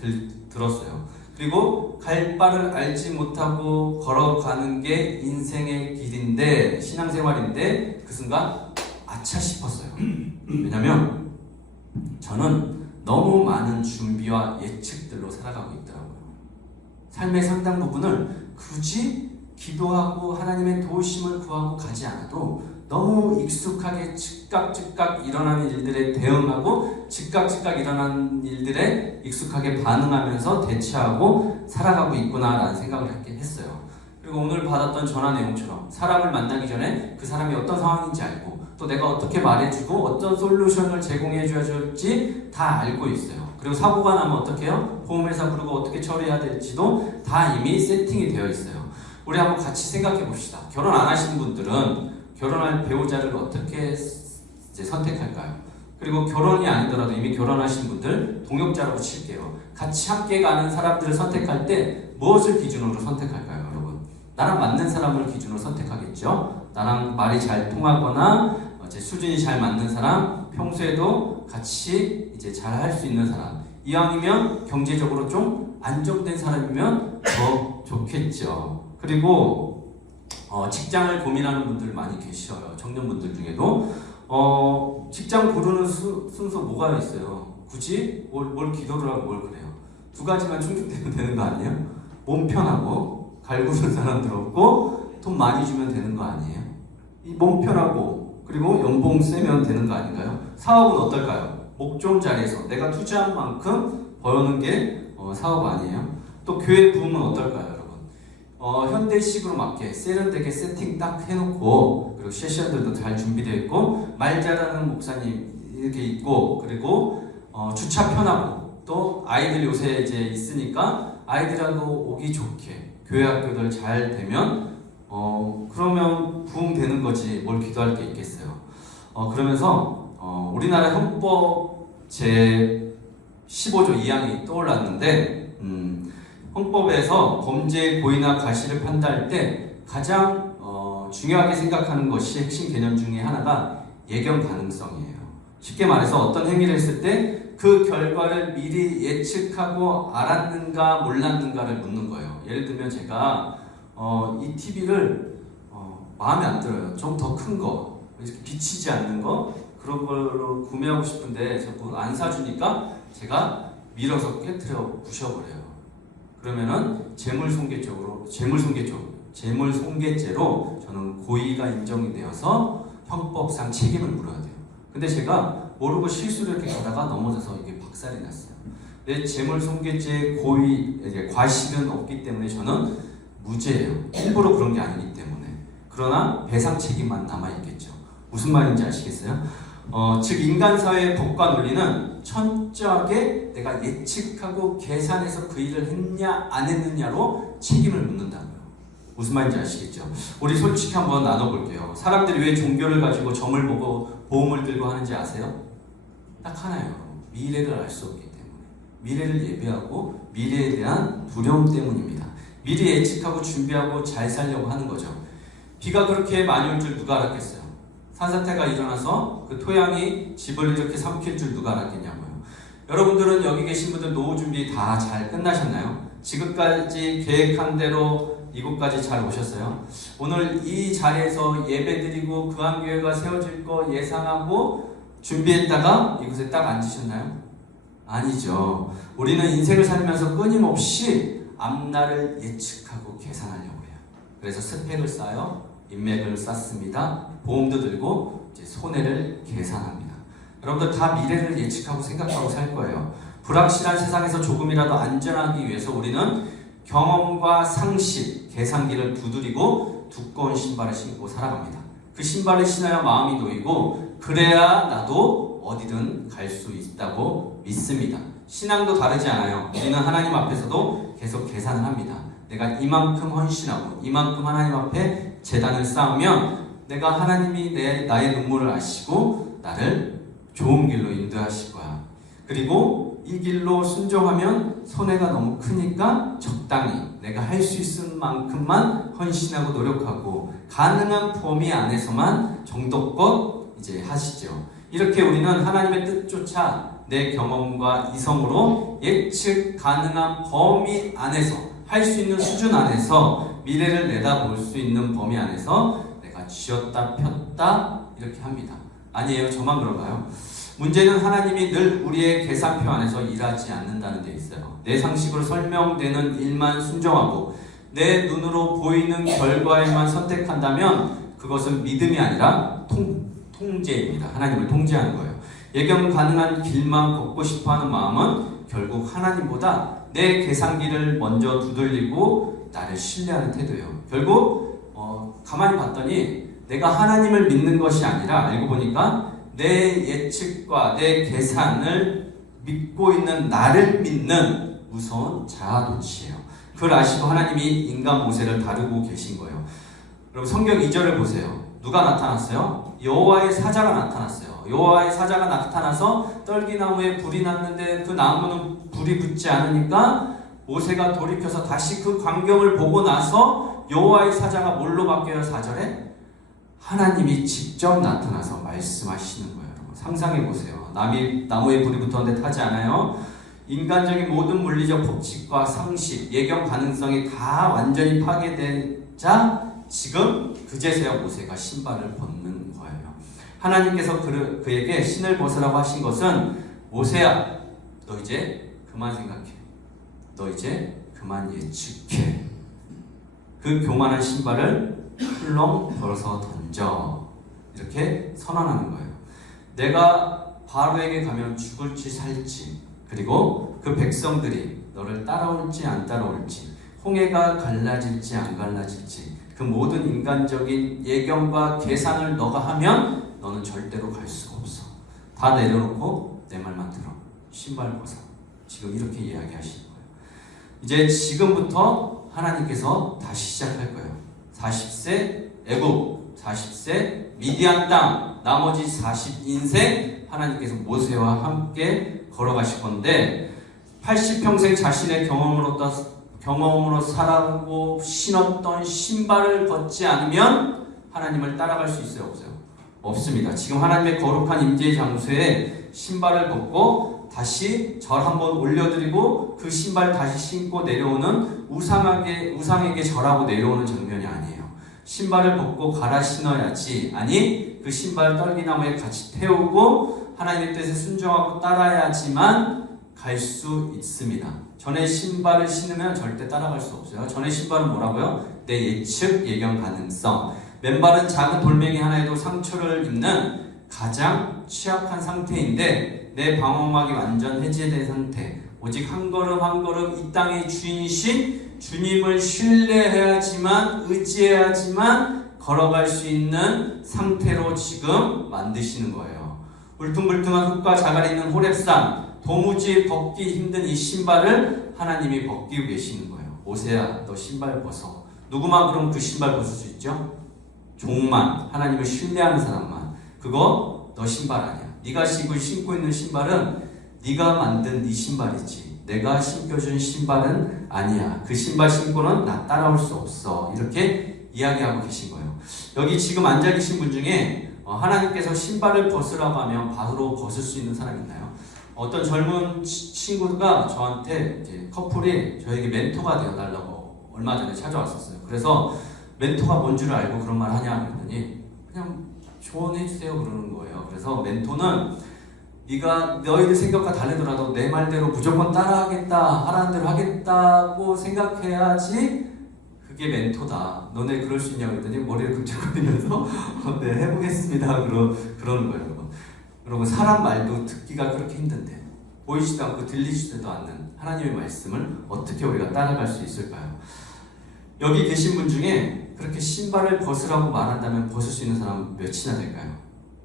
들었어요. 그리고 갈 바를 알지 못하고 걸어가는 게 인생의 길인데 신앙생활인데 그 순간 아차 싶었어요. 왜냐면 저는 너무 많은 준비와 예측들로 살아가고 있더라고요. 삶의 상당 부분을 굳이 기도하고 하나님의 도우심을 구하고 가지 않아도 너무 익숙하게 즉각 일어나는 일들에 대응하고 즉각 일어나는 일들에 익숙하게 반응하면서 대처하고 살아가고 있구나라는 생각을 했어요. 그리고 오늘 받았던 전화 내용처럼 사람을 만나기 전에 그 사람이 어떤 상황인지 알고 또 내가 어떻게 말해주고 어떤 솔루션을 제공해줘야 될지 다 알고 있어요. 그리고 사고가 나면 어떻게 해요? 보험회사 부르고 어떻게 처리해야 될지도 다 이미 세팅이 되어 있어요. 우리 한번 같이 생각해 봅시다. 결혼 안 하시는 분들은 결혼할 배우자를 어떻게 이제 선택할까요? 그리고 결혼이 아니더라도 이미 결혼하신 분들 동역자라고 칠게요. 같이 함께 가는 사람들을 선택할 때 무엇을 기준으로 선택할까요, 여러분? 나랑 맞는 사람을 기준으로 선택하겠죠? 나랑 말이 잘 통하거나 제 수준이 잘 맞는 사람, 평소에도 같이 이제 잘 할 수 있는 사람. 이왕이면 경제적으로 좀 안정된 사람이면 더 좋겠죠. 그리고 직장을 고민하는 분들 많이 계셔요. 청년분들 중에도 직장 고르는 순서 뭐가 있어요? 굳이 뭘 기도를 하고 뭘 그래요? 두 가지만 충족되면 되는 거 아니에요? 몸 편하고 갈구는 사람들 없고 돈 많이 주면 되는 거 아니에요? 몸 편하고 그리고 연봉 세면 되는 거 아닌가요? 사업은 어떨까요? 목 좋은 자리에서 내가 투자한 만큼 버는 게 사업 아니에요? 또 교회 부흥은 어떨까요, 여러분? 현대식으로 맞게 세련되게 세팅 딱 해놓고 그리고 세션들도 잘 준비되어 있고 말 잘하는 목사님 이렇게 있고 그리고 주차 편하고 또 아이들 요새 이제 있으니까 아이들하고 오기 좋게 교회 학교들 잘 되면 그러면 부흥되는 거지 뭘 기도할 게 있겠어요. 그러면서 우리나라 헌법 제 15조 2항이 떠올랐는데 헌법에서 범죄 고의나 과실을 판단할 때 가장 중요하게 생각하는 것이 핵심 개념 중에 하나가 예견 가능성이에요. 쉽게 말해서 어떤 행위를 했을 때 그 결과를 미리 예측하고 알았는가 몰랐는가를 묻는 거예요. 예를 들면 제가 이 TV를 마음에 안 들어요. 좀 더 큰 거, 이렇게 비치지 않는 거 그런 걸로 구매하고 싶은데 자꾸 안 사주니까 제가 밀어서 깨트려 부셔버려요. 그러면은 재물손괴죄로 저는 고의가 인정이 되어서 형법상 책임을 물어야 돼요. 근데 제가 모르고 실수로 이렇게 가다가 넘어져서 이게 박살이 났어요. 내 재물손괴죄 고의 과실은 없기 때문에 저는 무죄예요. 일부러 그런 게 아니기 때문에. 그러나 배상 책임만 남아있겠죠. 무슨 말인지 아시겠어요? 즉 인간사회의 법과 논리는 철저하게 내가 예측하고 계산해서 그 일을 했냐 안 했느냐로 책임을 묻는다고요. 무슨 말인지 아시겠죠? 우리 솔직히 한번 나눠볼게요. 사람들이 왜 종교를 가지고 점을 보고 보험을 들고 하는지 아세요? 딱 하나예요. 미래를 알 수 없기 때문에. 미래를 예비하고 미래에 대한 두려움 때문입니다. 미리 예측하고 준비하고 잘 살려고 하는 거죠. 비가 그렇게 많이 올 줄 누가 알았겠어요? 산사태가 일어나서 그 토양이 집을 이렇게 삼킬 줄 누가 알았겠냐고요. 여러분들은 여기 계신 분들 노후 준비 다 잘 끝나셨나요? 지금까지 계획한 대로 이곳까지 잘 오셨어요? 오늘 이 자리에서 예배드리고 그한교회가 세워질 거 예상하고 준비했다가 이곳에 딱 앉으셨나요? 아니죠. 우리는 인생을 살면서 끊임없이 앞날을 예측하고 계산하려고 해요. 그래서 스펙을 쌓아요. 인맥을 쌓습니다. 보험도 들고 이제 손해를 계산합니다. 여러분들 다 미래를 예측하고 생각하고 살 거예요. 불확실한 세상에서 조금이라도 안전하기 위해서 우리는 경험과 상식, 계산기를 두드리고 두꺼운 신발을 신고 살아갑니다. 그 신발을 신어야 마음이 놓이고 그래야 나도 어디든 갈 수 있다고 믿습니다. 신앙도 다르지 않아요. 우리는 하나님 앞에서도 계속 계산을 합니다. 내가 이만큼 헌신하고 이만큼 하나님 앞에 제단을 쌓으면 내가 하나님이 나의 눈물을 아시고 나를 좋은 길로 인도하실 거야. 그리고 이 길로 순종하면 손해가 너무 크니까 적당히 내가 할 수 있을 만큼만 헌신하고 노력하고 가능한 범위 안에서만 정도껏 이제 하시죠. 이렇게 우리는 하나님의 뜻조차 내 경험과 이성으로 예측 가능한 범위 안에서 할 수 있는 수준 안에서 미래를 내다볼 수 있는 범위 안에서 내가 쥐었다 폈다 이렇게 합니다. 아니에요? 저만 그런가요? 문제는 하나님이 늘 우리의 계산표 안에서 일하지 않는다는 데 있어요. 내 상식으로 설명되는 일만 순종하고 내 눈으로 보이는 결과에만 선택한다면 그것은 믿음이 아니라 통제입니다. 하나님을 통제하는 거예요. 예견 가능한 길만 걷고 싶어하는 마음은 결국 하나님보다 내 계산기를 먼저 두들리고 나를 신뢰하는 태도예요. 결국 가만히 봤더니 내가 하나님을 믿는 것이 아니라 알고 보니까 내 예측과 내 계산을 믿고 있는 나를 믿는 무서운 자아도취예요. 그걸 아시고 하나님이 인간 모세를 다루고 계신 거예요. 여러분 성경 2절을 보세요. 누가 나타났어요? 여호와의 사자가 나타났어요. 여호와의 사자가 나타나서 떨기나무에 불이 났는데 그 나무는 불이 붙지 않으니까 모세가 돌이켜서 다시 그 광경을 보고 나서 여호와의 사자가 뭘로 바뀌어요? 4절에 하나님이 직접 나타나서 말씀하시는 거예요. 여러분 상상해 보세요. 나무에 불이 붙었는데 타지 않아요. 인간적인 모든 물리적 법칙과 상식, 예견 가능성이 다 완전히 파괴되자 지금 그제서야 모세가 신발을 벗는 거예요. 하나님께서 그에게 신을 벗으라고 하신 것은 모세야, 너 이제 그만 생각해. 너 이제 그만 예측해. 그 교만한 신발을 훌렁 벌어서 던져. 이렇게 선언하는 거예요. 내가 바로에게 가면 죽을지 살지, 그리고 그 백성들이 너를 따라올지 안 따라올지, 홍해가 갈라질지 안 갈라질지, 그 모든 인간적인 예견과 계산을 너가 하면 너는 절대로 갈 수가 없어. 다 내려놓고 내 말만 들어. 신발 벗어. 지금 이렇게 이야기하시는 거예요. 이제 지금부터 하나님께서 다시 시작할 거예요. 40세 애굽, 40세 미디안 땅, 나머지 40인생 하나님께서 모세와 함께 걸어가실 건데, 80평생 자신의 경험으로 살아고 신었던 신발을 벗지 않으면 하나님을 따라갈 수 있어요, 없어요? 없습니다. 지금 하나님의 거룩한 임재의 장소에 신발을 벗고 다시 절 한번 올려드리고 그 신발 다시 신고 내려오는 우상에게 절하고 내려오는 장면이 아니에요. 신발을 벗고 갈아 신어야지. 아니, 그 신발 떨기나무에 같이 태우고 하나님의 뜻에 순종하고 따라야지만 갈 수 있습니다. 전에 신발을 신으면 절대 따라갈 수 없어요. 전에 신발은 뭐라고요? 내 예측, 예견 가능성. 맨발은 작은 돌멩이 하나에도 상처를 입는 가장 취약한 상태인데, 내 방어막이 완전 해제된 상태, 오직 한 걸음 한 걸음 이 땅의 주인이신 주님을 신뢰해야지만, 의지해야지만 걸어갈 수 있는 상태로 지금 만드시는 거예요. 울퉁불퉁한 흙과 자갈이 있는 호렙산, 도무지 벗기 힘든 이 신발을 하나님이 벗기고 계시는 거예요. 모세야, 너 신발 벗어. 누구만 그럼 그 신발 벗을 수 있죠? 종만, 하나님을 신뢰하는 사람만. 그거 너 신발 아니야. 네가 신고 있는 신발은 네가 만든 네 신발이지, 내가 신겨준 신발은 아니야. 그 신발 신고는 나 따라올 수 없어. 이렇게 이야기하고 계신 거예요. 여기 지금 앉아 계신 분 중에 하나님께서 신발을 벗으라고 하면 바로 벗을 수 있는 사람 있나요? 어떤 젊은 친구가 저한테, 이제 커플이 저에게 멘토가 되어달라고 얼마 전에 찾아왔었어요. 그래서 멘토가 뭔 줄 알고 그런 말 하냐 그랬더니 그냥 조언해주세요 그러는 거예요. 그래서 멘토는 네가 너희들 생각과 다르더라도 내 말대로 무조건 따라하겠다, 하라는 대로 하겠다고 생각해야지 그게 멘토다. 너네 그럴 수 있냐고 그랬더니 머리를 긁적거리면서 네, 해보겠습니다. 그러는 거예요. 여러분, 사람 말도 듣기가 그렇게 힘든데, 보이지도 않고 들리지도 않는 하나님의 말씀을 어떻게 우리가 따라갈 수 있을까요? 여기 계신 분 중에 그렇게 신발을 벗으라고 말한다면 벗을 수 있는 사람 몇이나 될까요?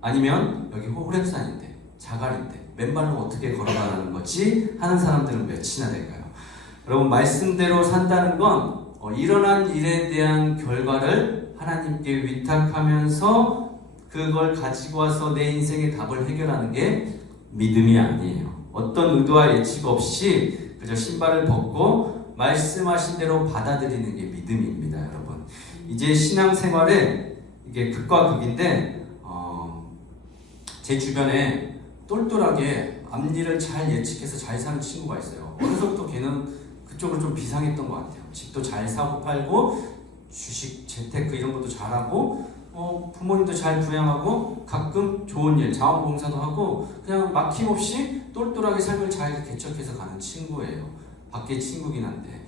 아니면 여기 호렙산인데, 자갈인데 맨발로 어떻게 걸어가라는 거지 하는 사람들은 몇이나 될까요? 여러분, 말씀대로 산다는 건 일어난 일에 대한 결과를 하나님께 위탁하면서 그걸 가지고 와서 내 인생의 답을 해결하는 게 믿음이 아니에요. 어떤 의도와 예측 없이 그저 신발을 벗고 말씀하신 대로 받아들이는 게 믿음입니다, 여러분. 이제 신앙생활에 이게 극과 극인데, 제 주변에 똘똘하게 앞일을 잘 예측해서 잘 사는 친구가 있어요. 어느서부터 걔는 그쪽으로 좀 비상했던 것 같아요. 집도 잘 사고 팔고 주식, 재테크 이런 것도 잘하고 부모님도 잘 부양하고 가끔 좋은 일, 자원봉사도 하고 그냥 막힘없이 똘똘하게 삶을 잘 개척해서 가는 친구예요. 밖에 친구긴 한데.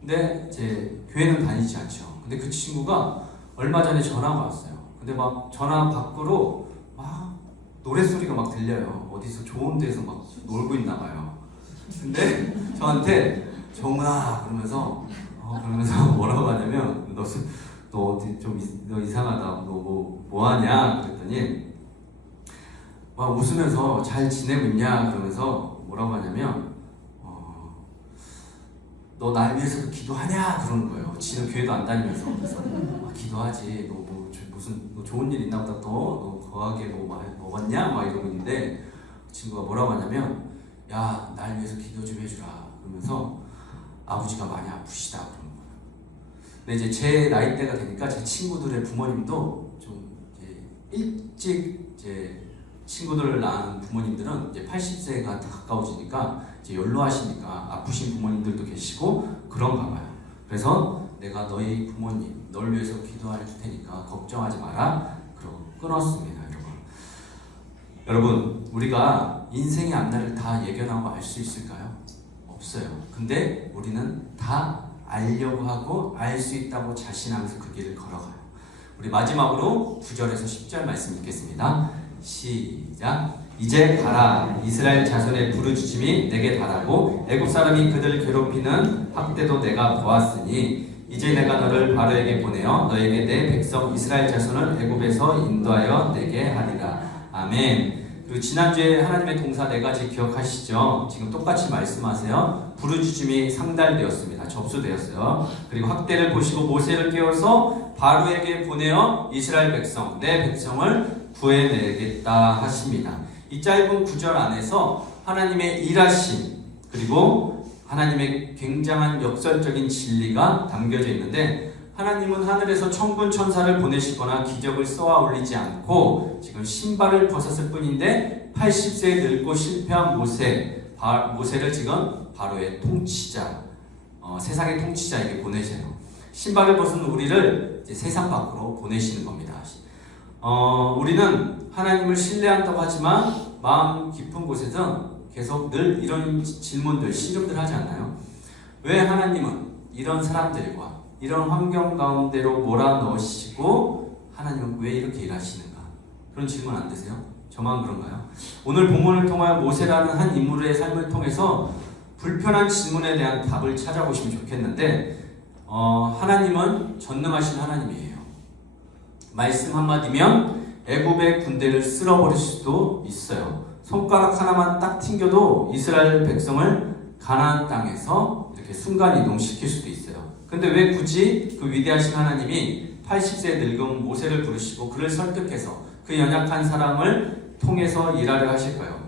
근데 이제 교회는 다니지 않죠. 근데 그 친구가 얼마 전에 전화가 왔어요. 근데 막 전화 밖으로 막 노랫소리가 막 들려요. 어디서 좋은 데서 막 놀고 있나 봐요. 근데 저한테 정훈아 그러면서 뭐라고 하냐면 너 어디 너 이상하다. 너 뭐 하냐? 그랬더니 막 웃으면서 잘 지내고 있냐? 그러면서 뭐라고 하냐면 너 날 위해서도 기도하냐? 그러는 거예요. 지는 교회도 안 다니면서. 그래서 기도하지. 너 뭐 무슨 너 좋은 일 있나 보다. 너 거하게 뭐 먹었냐? 막 이러고 있는데 그 친구가 뭐라고 하냐면 야, 날 위해서 기도 좀 해주라. 그러면서 아버지가 많이 아프시다. 그러는 거예요. 근데 이제 제 나이대가 되니까 제 친구들의 부모님도 좀 일찍 이제 친구들을 낳은 부모님들은 이제 80세가 다 가까워지니까 이제 연로하시니까 아프신 부모님들도 계시고 그런가 봐요. 그래서 내가 너희 부모님 널 위해서 기도할 테니까 걱정하지 마라. 그러고 끊었습니다, 여러분, 우리가 인생의 앞날을 다 예견하고 알 수 있을까요? 없어요. 근데 우리는 다 알려고 하고 알 수 있다고 자신하면서 그 길을 걸어가요. 우리 마지막으로 9절에서 10절 말씀 읽겠습니다. 시작. 이제 가라. 이스라엘 자손의 부르짖음이 내게 달하고 애굽 사람이 그들을 괴롭히는 학대도 내가 보았으니 이제 내가 너를 바로에게 보내어 너에게 내 백성 이스라엘 자손을 애굽에서 인도하여 내게 하리라. 아멘. 그리고 지난주에 하나님의 동사 4가지 기억하시죠? 지금 똑같이 말씀하세요. 부르짖음이 상달되었습니다. 접수되었어요. 그리고 학대를 보시고 모세를 깨워서 바로에게 보내어 이스라엘 백성, 내 백성을 구해내겠다 하십니다. 이 짧은 구절 안에서 하나님의 일하심, 그리고 하나님의 굉장한 역설적인 진리가 담겨져 있는데, 하나님은 하늘에서 천군 천사를 보내시거나 기적을 쏘아 올리지 않고 지금 신발을 벗었을 뿐인데 80세에 늙고 실패한 모세를 지금 바로의 통치자, 세상의 통치자에게 보내세요. 신발을 벗은 우리를 이제 세상 밖으로 보내시는 겁니다. 우리는 하나님을 신뢰한다고 하지만 마음 깊은 곳에서 계속 늘 이런 질문들, 씨름들 하지 않나요? 왜 하나님은 이런 사람들과 이런 환경 가운데로 몰아넣으시고 하나님은 왜 이렇게 일하시는가? 그런 질문 안 드세요? 저만 그런가요? 오늘 본문을 통하여 모세라는 한 인물의 삶을 통해서 불편한 질문에 대한 답을 찾아보시면 좋겠는데, 하나님은 전능하신 하나님이에요. 말씀 한마디면 애굽의 군대를 쓸어버릴 수도 있어요. 손가락 하나만 딱 튕겨도 이스라엘 백성을 가나안 땅에서 이렇게 순간 이동시킬 수도 있어요. 근데 왜 굳이 그 위대하신 하나님이 80세에 늙은 모세를 부르시고 그를 설득해서 그 연약한 사람을 통해서 일하려 하실까요?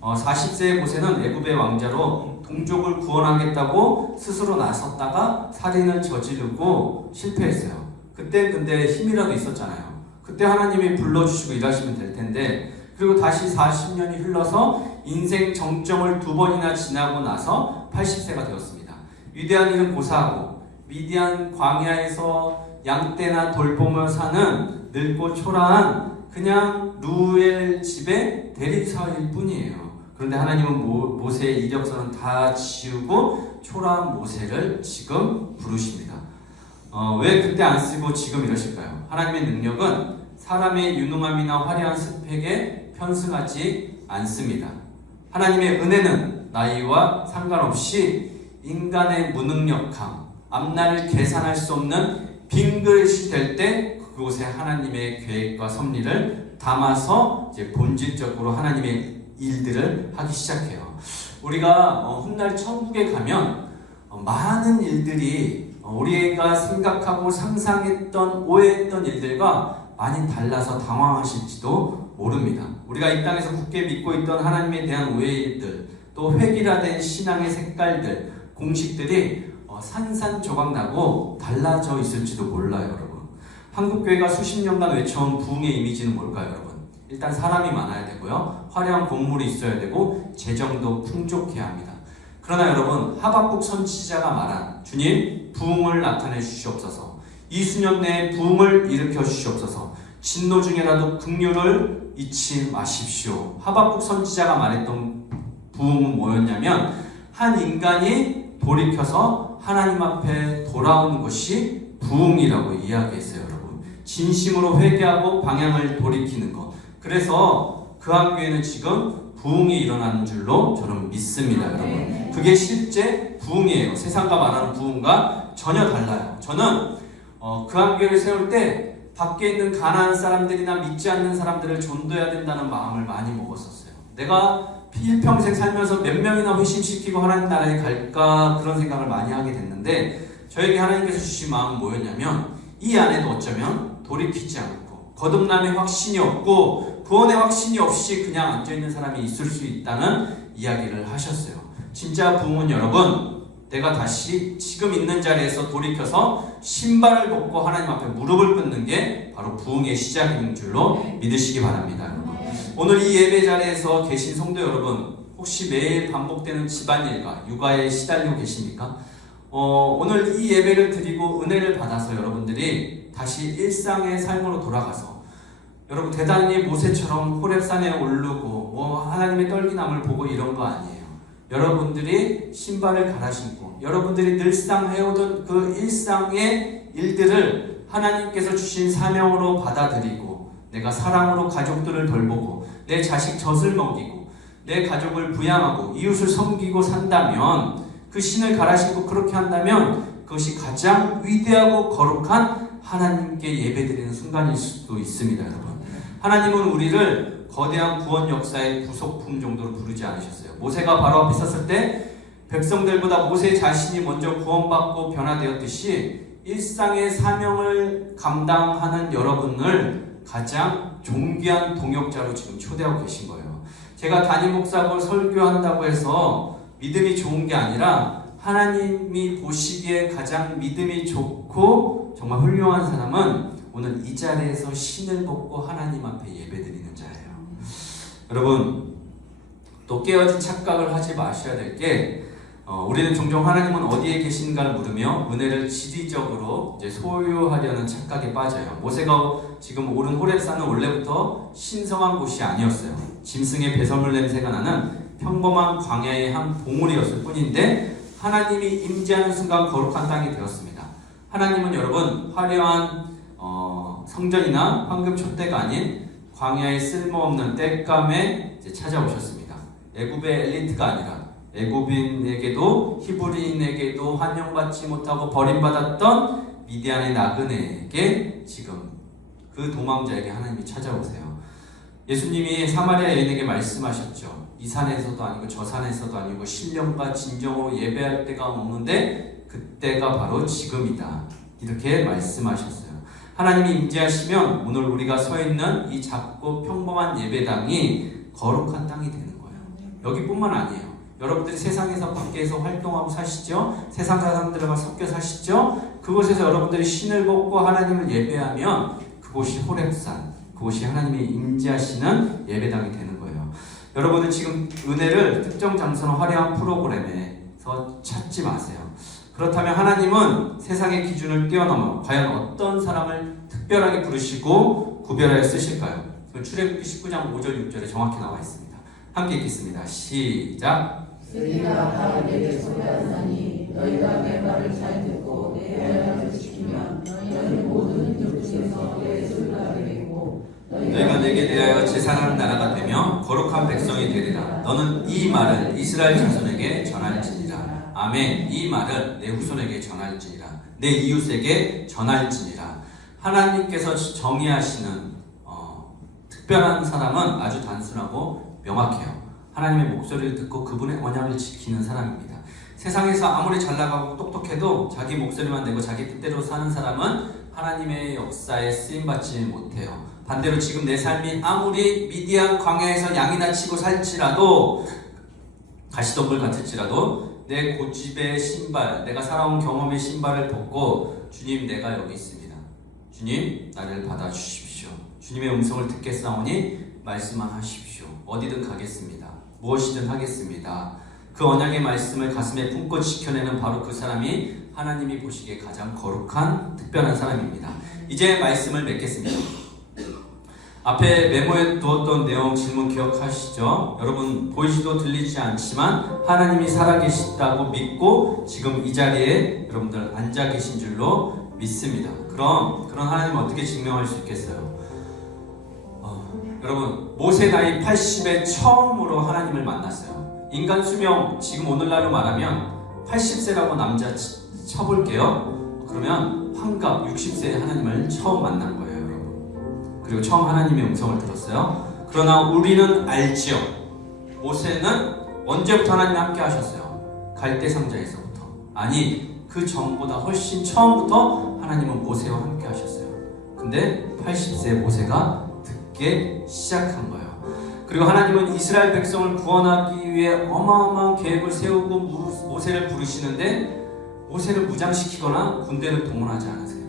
40세의 모세는 애굽의 왕자로 동족을 구원하겠다고 스스로 나섰다가 살인을 저지르고 실패했어요. 그때 근데 힘이라도 있었잖아요. 그때 하나님이 불러주시고 일하시면 될 텐데, 그리고 다시 40년이 흘러서 인생 정점을 2번이나 지나고 나서 80세가 되었습니다. 위대한 일은 고사하고 미디안 광야에서 양떼나 돌보며 사는 늙고 초라한 그냥 루엘 집의 대리사일 뿐이에요. 그런데 하나님은 모세의 이력서는 다 지우고 초라한 모세를 지금 부르십니다. 왜 그때 안 쓰고 지금 이러실까요? 하나님의 능력은 사람의 유능함이나 화려한 스펙에 편승하지 않습니다. 하나님의 은혜는 나이와 상관없이 인간의 무능력함, 앞날을 계산할 수 없는 빈 그릇이 될 때 그곳에 하나님의 계획과 섭리를 담아서 이제 본질적으로 하나님의 일들을 하기 시작해요. 우리가 훗날 천국에 가면 많은 일들이 우리가 생각하고 상상했던 오해했던 일들과 많이 달라서 당황하실지도 모릅니다. 우리가 이 땅에서 굳게 믿고 있던 하나님에 대한 오해일들, 또 획일화된 신앙의 색깔들, 공식들이 산산조각 나고 달라져 있을지도 몰라요, 여러분. 한국교회가 수십 년간 외쳐온 부흥의 이미지는 뭘까요, 여러분? 일단 사람이 많아야 되고요, 화려한 건물이 있어야 되고 재정도 풍족해야 합니다. 그러나 여러분, 하박국 선지자가 말한 주님 부흥을 나타내 주시옵소서, 이 수년 내에 부흥을 일으켜 주시옵소서, 진노 중에라도 긍휼을 잊지 마십시오. 하박국 선지자가 말했던 부흥은 뭐였냐면, 한 인간이 돌이켜서 하나님 앞에 돌아오는 것이 부흥이라고 이야기했어요, 여러분. 진심으로 회개하고 방향을 돌이키는 것. 그래서 그 한교회는 지금 부흥이 일어나는 줄로 저는 믿습니다, 여러분. 그게 실제 부흥이에요. 세상과 말하는 부흥과 전혀 달라요. 저는 그 한교회를 세울 때 밖에 있는 가난한 사람들이나 믿지 않는 사람들을 전도해야 된다는 마음을 많이 먹었었어요. 내가 일평생 살면서 몇 명이나 회심시키고 하나님 나라에 갈까, 그런 생각을 많이 하게 됐는데, 저에게 하나님께서 주신 마음은 뭐였냐면, 이 안에도 어쩌면 돌이키지 않고 거듭남의 확신이 없고 구원의 확신이 없이 그냥 앉아있는 사람이 있을 수 있다는 이야기를 하셨어요. 진짜 부흥은 여러분, 내가 다시 지금 있는 자리에서 돌이켜서 신발을 벗고 하나님 앞에 무릎을 꿇는 게 바로 부흥의 시작인 줄로 믿으시기 바랍니다, 여러분. 오늘 이 예배 자리에서 계신 성도 여러분, 혹시 매일 반복되는 집안일과 육아에 시달리고 계십니까? 오늘 이 예배를 드리고 은혜를 받아서 여러분들이 다시 일상의 삶으로 돌아가서 여러분 대단히 모세처럼 호렙산에 오르고 하나님의 떨기남을 보고 이런 거 아니에요. 여러분들이 신발을 갈아 신고 여러분들이 늘상 해오던 그 일상의 일들을 하나님께서 주신 사명으로 받아들이고 내가 사랑으로 가족들을 돌보고 내 자식 젖을 먹이고 내 가족을 부양하고 이웃을 섬기고 산다면, 그 신을 갈아 신고 그렇게 한다면 그것이 가장 위대하고 거룩한 하나님께 예배드리는 순간일 수도 있습니다. 여러분, 하나님은 우리를 거대한 구원 역사의 부속품 정도로 부르지 않으셨어요. 모세가 바로 앞에 섰을 때 백성들보다 모세 자신이 먼저 구원받고 변화되었듯이 일상의 사명을 감당하는 여러분을 가장 존귀한 동역자로 지금 초대하고 계신 거예요. 제가 담임 목사고 설교한다고 해서 믿음이 좋은 게 아니라, 하나님이 보시기에 가장 믿음이 좋고 정말 훌륭한 사람은 오늘 이 자리에서 신을 벗고 하나님 앞에 예배드리는 자예요. 여러분, 또 깨어진 착각을 하지 마셔야 될 게, 우리는 종종 하나님은 어디에 계신가를 물으며 은혜를 지리적으로 이제 소유하려는 착각에 빠져요. 모세가 지금 오른 호렙산은 원래부터 신성한 곳이 아니었어요. 짐승의 배설물 냄새가 나는 평범한 광야의 한 봉우리였을 뿐인데, 하나님이 임재하는 순간 거룩한 땅이 되었습니다. 하나님은 여러분, 화려한 성전이나 황금 촛대가 아닌 광야의 쓸모없는 땔감에 이제 찾아오셨습니다. 애굽의 엘리트가 아니라 애굽인에게도 히브리인에게도 환영받지 못하고 버림받았던 미디안의 나그네에게 지금 그 도망자에게 하나님이 찾아오세요. 예수님이 사마리아 여인에게 말씀하셨죠. 이 산에서도 아니고 저 산에서도 아니고 신령과 진정으로 예배할 때가 없는데 그때가 바로 지금이다. 이렇게 말씀하셨어요. 하나님이 임재하시면 오늘 우리가 서 있는 이 작고 평범한 예배당이 거룩한 땅이 되는 거예요. 여기뿐만 아니에요. 여러분들이 세상에서 밖에서 활동하고 사시죠? 세상 사람들과 섞여 사시죠? 그곳에서 여러분들이 신을 벗고 하나님을 예배하면 그곳이 호렙산, 그곳이 하나님이 임재하시는 예배당이 되는 거예요. 여러분은 지금 은혜를 특정 장소나 화려한 프로그램에서 찾지 마세요. 그렇다면 하나님은 세상의 기준을 뛰어넘어 과연 어떤 사람을 특별하게 부르시고 구별하여 쓰실까요? 출애굽기 19장 5절 6절에 정확히 나와 있습니다. 함께 읽겠습니다. 시작. 쓰리가 바로 내게 소리하사니 너희가 내 말을 잘 듣고 내 언약을 지키면 너희 모든 족속에서 내 소리가 되겠고 너희가 내게 대하여 제사하는 나라가 되며 거룩한 백성이 되리라. 너는 이 말을 이스라엘 자손에게 전할지니라. 아멘. 이 말을 내 후손에게 전할지니라. 내 이웃에게 전할지니라. 하나님께서 정의하시는 특별한 사람은 아주 단순하고 명확해요. 하나님의 목소리를 듣고 그분의 언약을 지키는 사람입니다. 세상에서 아무리 잘 나가고 똑똑해도 자기 목소리만 내고 자기 뜻대로 사는 사람은 하나님의 역사에 쓰임받지 못해요. 반대로 지금 내 삶이 아무리 미디안 광야에서 양이나 치고 살지라도, 가시덤불 같을지라도 내 고집의 신발, 내가 살아온 경험의 신발을 벗고 주님, 내가 여기 있습니다. 주님, 나를 받아주십시오. 주님의 음성을 듣겠사오니 말씀만 하십시오. 어디든 가겠습니다. 무엇이든 하겠습니다. 그 언약의 말씀을 가슴에 품고 지켜내는 바로 그 사람이 하나님이 보시기에 가장 거룩한 특별한 사람입니다. 이제 말씀을 맺겠습니다. 앞에 메모해 두었던 내용 질문 기억하시죠? 여러분, 보이지도 들리지 않지만 하나님이 살아계시다고 믿고 지금 이 자리에 여러분들 앉아 계신 줄로 믿습니다. 그럼 그런 하나님을 어떻게 증명할 수 있겠어요? 여러분, 모세 나이 80에 처음으로 하나님을 만났어요. 인간 수명 지금 오늘날로 말하면 80세라고 남자 쳐볼게요. 그러면 환갑 60세에 하나님을 처음 만난 거예요, 여러분. 그리고 처음 하나님의 음성을 들었어요. 그러나 우리는 알지요. 모세는 언제부터 하나님과 함께 하셨어요? 갈대 상자에서부터. 아니, 그 전보다 훨씬 처음부터 하나님은 모세와 함께 하셨어요. 근데 80세 모세가 듣게 시작한 거예요. 그리고 하나님은 이스라엘 백성을 구원하기 위해 어마어마한 계획을 세우고 모세를 부르시는데 모세를 무장시키거나 군대를 동원하지 않으세요.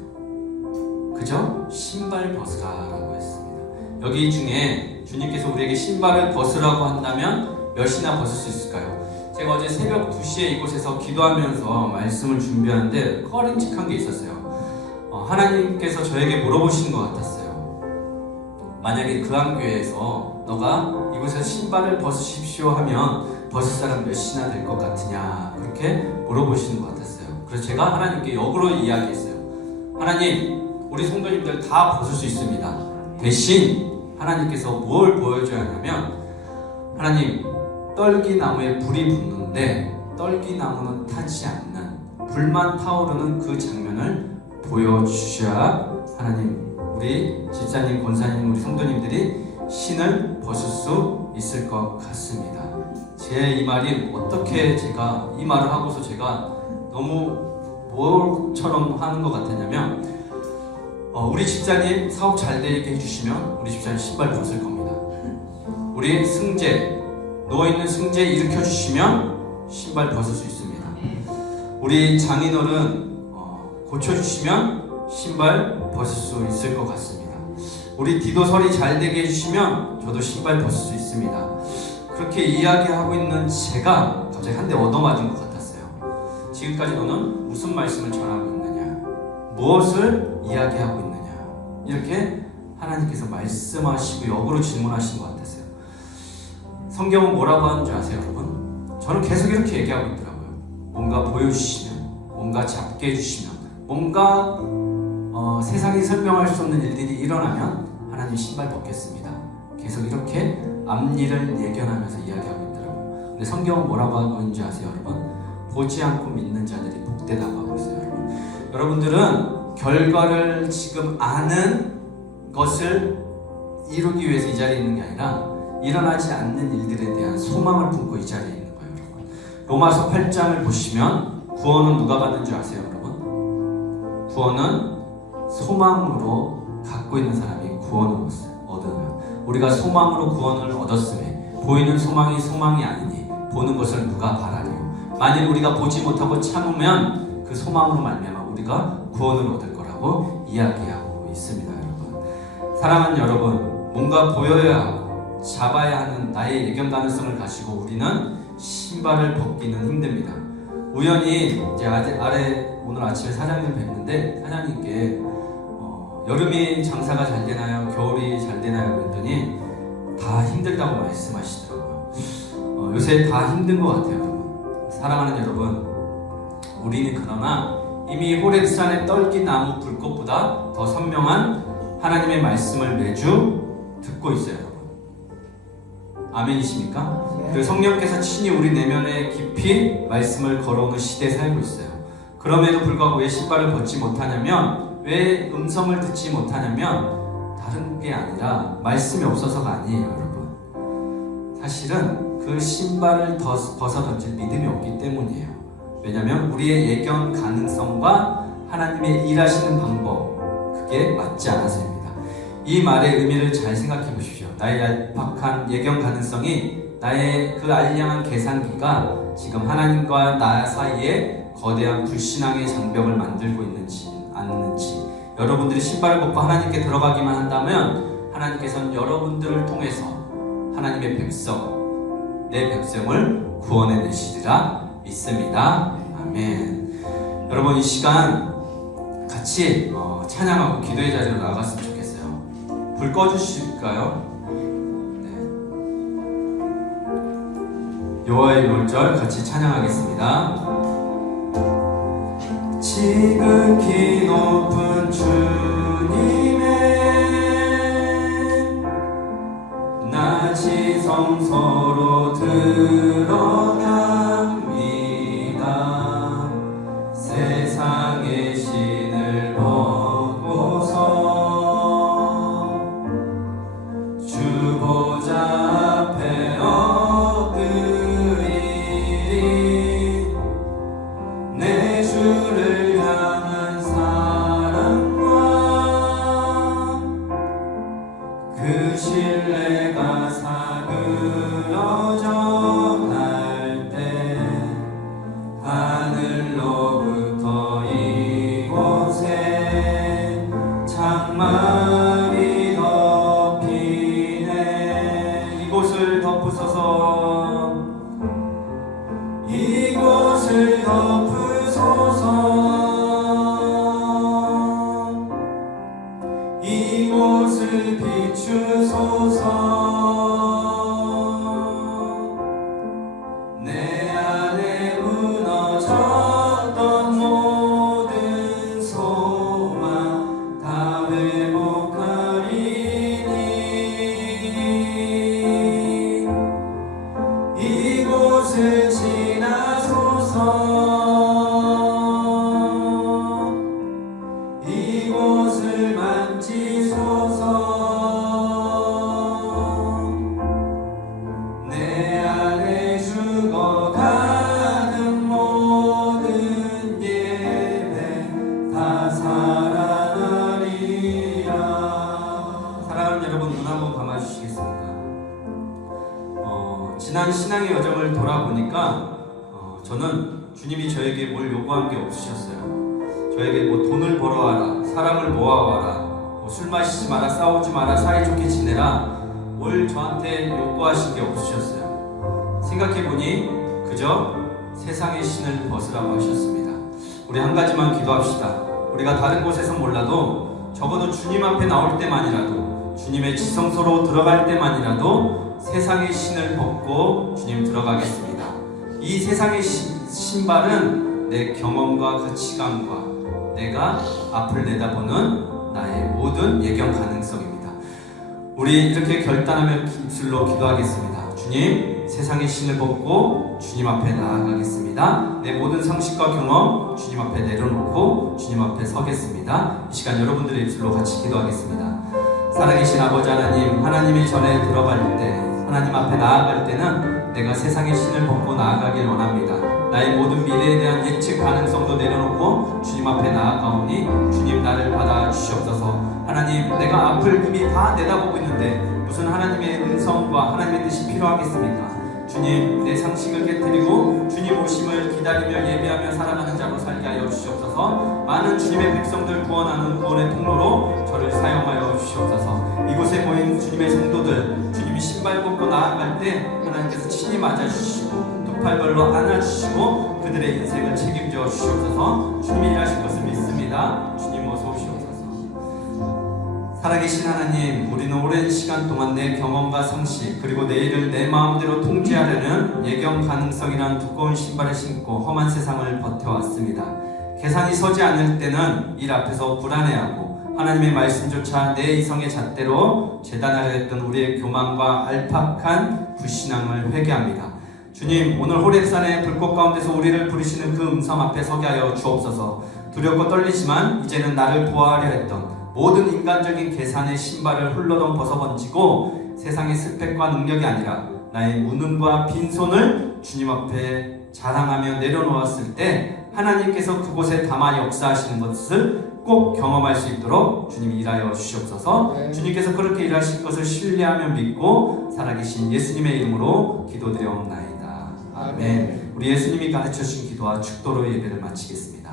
그죠? 신발 벗으라라고 했습니다. 여기 중에 주님께서 우리에게 신발을 벗으라고 한다면 몇이나 벗을 수 있을까요? 제가 어제 새벽 2시에 이곳에서 기도하면서 말씀을 준비하는데 꺼림칙한 게 있었어요. 하나님께서 저에게 물어보신 것 같았어요. 만약에 그 한교회에서 너가 이곳에서 신발을 벗으십시오 하면 벗을 사람 몇이나 될 것 같으냐, 그렇게 물어보시는 것 같았어요. 그래서 제가 하나님께 역으로 이야기했어요. 하나님, 우리 성도님들 다 벗을 수 있습니다. 대신 하나님께서 뭘 보여줘야 하냐면, 하나님, 떨기나무에 불이 붙는데 떨기나무는 타지 않는, 불만 타오르는 그 장면을 보여주셔야 하나님, 우리 집사님, 권사님, 우리 성도님들이 신을 벗을 수 있을 것 같습니다. 제 이 말이 어떻게, 제가 이 말을 하고서 제가 너무 뭐처럼 하는 것 같았냐면, 우리 집사님 사업 잘 되게 해주시면 우리 집사님 신발 벗을 겁니다. 우리 승재, 누워있는 승재 일으켜주시면 신발 벗을 수 있습니다. 우리 장인어른 고쳐주시면 신발 벗을 수 있을 것 같습니다. 우리 디도설이 잘 되게 해주시면 저도 신발 벗을 수 있습니다. 그렇게 이야기하고 있는 제가 갑자기 한 대 얻어맞은 것 같았어요. 지금까지 너는 무슨 말씀을 전하고 있느냐, 무엇을 이야기하고 있느냐, 이렇게 하나님께서 말씀하시고 역으로 질문하신 것 같았어요. 성경은 뭐라고 하는 줄 아세요, 여러분? 저는 계속 이렇게 얘기하고 있더라고요. 뭔가 보여주시면, 뭔가 잡게 해주시면, 뭔가 세상이 설명할 수 없는 일들이 일어나면 하나님 신발 벗겠습니다. 계속 이렇게 앞일을 예견하면서 이야기하고 있더라고요. 근데 성경은 뭐라고 하고 있는지 아세요, 여러분? 보지 않고 믿는 자들이 복되다고 하고 있어요, 여러분. 여러분들은 결과를 지금 아는 것을 이루기 위해서 이 자리에 있는 게 아니라 일어나지 않는 일들에 대한 소망을 품고 이 자리에 있는 거예요, 여러분. 로마서 8장을 보시면 구원은 누가 받는 줄 아세요, 여러분? 구원은 소망으로 갖고 있는 사람이 구원을 얻어요. 우리가 소망으로 구원을 얻었으니 보이는 소망이 아니니 보는 것을 누가 바라리요. 만일 우리가 보지 못하고 참으면 그 소망으로 말미암아 우리가 구원을 얻을 거라고 이야기하고 있습니다, 여러분. 사랑하는 여러분, 뭔가 보여야 하고 잡아야 하는 나의 예견 가능성을 가지고 우리는 신발을 벗기는 힘듭니다. 우연히 이제 아래 오늘 아침에 사장님을 뵀는데 사장님께 여름이 장사가 잘 되나요? 겨울이 잘 되나요? 그랬더니 다 힘들다고 말씀하시더라고요. 요새 다 힘든 것 같아요, 여러분. 사랑하는 여러분, 우리는 그러나 이미 호렙산의 떨기나무 불꽃보다 더 선명한 하나님의 말씀을 매주 듣고 있어요, 여러분. 아멘이십니까? 그리고 성령께서 친히 우리 내면에 깊이 말씀을 걸어오는 시대에 살고 있어요. 그럼에도 불구하고 왜 신발을 벗지 못하냐면, 왜 음성을 듣지 못하냐면 다른 게 아니라 말씀이 없어서가 아니에요, 여러분. 사실은 그 신발을 벗어 던질 믿음이 없기 때문이에요. 왜냐하면 우리의 예견 가능성과 하나님의 일하시는 방법, 그게 맞지 않아서입니다. 이 말의 의미를 잘 생각해 보십시오. 나의 얄팍한 예견 가능성이, 나의 그 알량한 계산기가 지금 하나님과 나 사이에 거대한 불신앙의 장벽을 만들고 있는지 않는지, 여러분들이 신발을 벗고 하나님께 들어가기만 한다면 하나님께서는 여러분들을 통해서 하나님의 백성, 내 백성을 구원해 내시리라 믿습니다. 아멘. 여러분, 이 시간 같이 찬양하고 기도의 자리로 나아갔으면 좋겠어요. 불 꺼주실까요? 네. 여호와의 유월절 같이 찬양하겠습니다. 지극히 높은 주님의 낮이 성소로 들어갑니다. 세상의 신을 벗고서 주 보좌 앞에 엎드리리. 내 주를 그 신뢰가 사그러져 갈 때 하늘로부터 이곳에 장막이 덮이네. 이곳을 덮으소서, 이곳을 덮으소서, 이곳을 비추소서. 내 안에 무너졌던 모든 소망 다 이곳을 지나소서 이곳을 만지소서 내 안에 죽어가는 모든 예배 다 살아나리라. 사랑하는 여러분, 눈 한번 감아주시겠습니까? 지난 신앙의 여정을 돌아보니까 저는 주님이 저에게 뭘 요구한 게 없으셨어요. 저에게 뭐 돈을 벌어와라, 사람을 모아와라, 술 마시지 마라, 싸우지 마라, 사이좋게 지내라, 뭘 저한테 요구하신 게 없으셨어요. 생각해보니 그저 세상의 신을 벗으라고 하셨습니다. 우리 한 가지만 기도합시다. 우리가 다른 곳에서 몰라도 적어도 주님 앞에 나올 때만이라도, 주님의 지성소로 들어갈 때만이라도 세상의 신을 벗고 주님 들어가겠습니다. 이 세상의 신발은 내 경험과 가치관과 내가 앞을 내다보는 나의 모든 예견 가능성입니다. 우리 이렇게 결단하며 입술로 기도하겠습니다. 주님, 세상의 신을 벗고 주님 앞에 나아가겠습니다. 내 모든 상식과 경험 주님 앞에 내려놓고 주님 앞에 서겠습니다. 이 시간 여러분들의 입술로 같이 기도하겠습니다. 살아계신 아버지 하나님, 하나님의 전에 들어갈 때, 하나님 앞에 나아갈 때는 내가 세상의 신을 벗고 나아가길 원합니다. 나의 모든 미래에 대한 예측 가능성도 내려놓고 주님 앞에 나아가오니 주님 나를 받아주시옵소서. 하나님, 내가 앞을 이미 다 내다보고 있는데 무슨 하나님의 음성과 하나님의 뜻이 필요하겠습니까? 주님, 내 상식을 깨뜨리고 주님 오심을 기다리며 예배하며 살아가는 자로 살게 하여 주시옵소서. 많은 주님의 백성들 구원하는 구원의 통로로 저를 사용하여 주시옵소서. 이곳에 모인 주님의 성도들, 주님이 신발 벗고 나아갈 때 하나님께서 친히 맞아주시고 두 팔 벌로 안아주시고 그들의 인생을 책임져 주시옵소서. 주님이 일하실 것을 믿습니다. 주님 어서 오시옵소서. 살아계신 하나님, 우리는 오랜 시간 동안 내 경험과 상식 그리고 내일을 내 마음대로 통제하려는 예견 가능성이란 두꺼운 신발을 신고 험한 세상을 버텨왔습니다. 계산이 서지 않을 때는 일 앞에서 불안해하고 하나님의 말씀조차 내 이성의 잣대로 재단하려 했던 우리의 교만과 알팍한 불신앙을 회개합니다. 주님, 오늘 호렙산의 불꽃 가운데서 우리를 부르시는 그 음성 앞에 서게 하여 주옵소서. 두렵고 떨리지만 이제는 나를 보호하려 했던 모든 인간적인 계산의 신발을 훌러덩 벗어던지고 세상의 스펙과 능력이 아니라 나의 무능과 빈손을 주님 앞에 자랑하며 내려놓았을 때 하나님께서 그곳에 담아 역사하시는 것을 꼭 경험할 수 있도록 주님이 일하여 주시옵소서. 주님께서 그렇게 일하실 것을 신뢰하며 믿고 살아계신 예수님의 이름으로 기도드려옵나이다. 아멘. 우리 예수님이 가르쳐주신 기도와 축도로 예배를 마치겠습니다.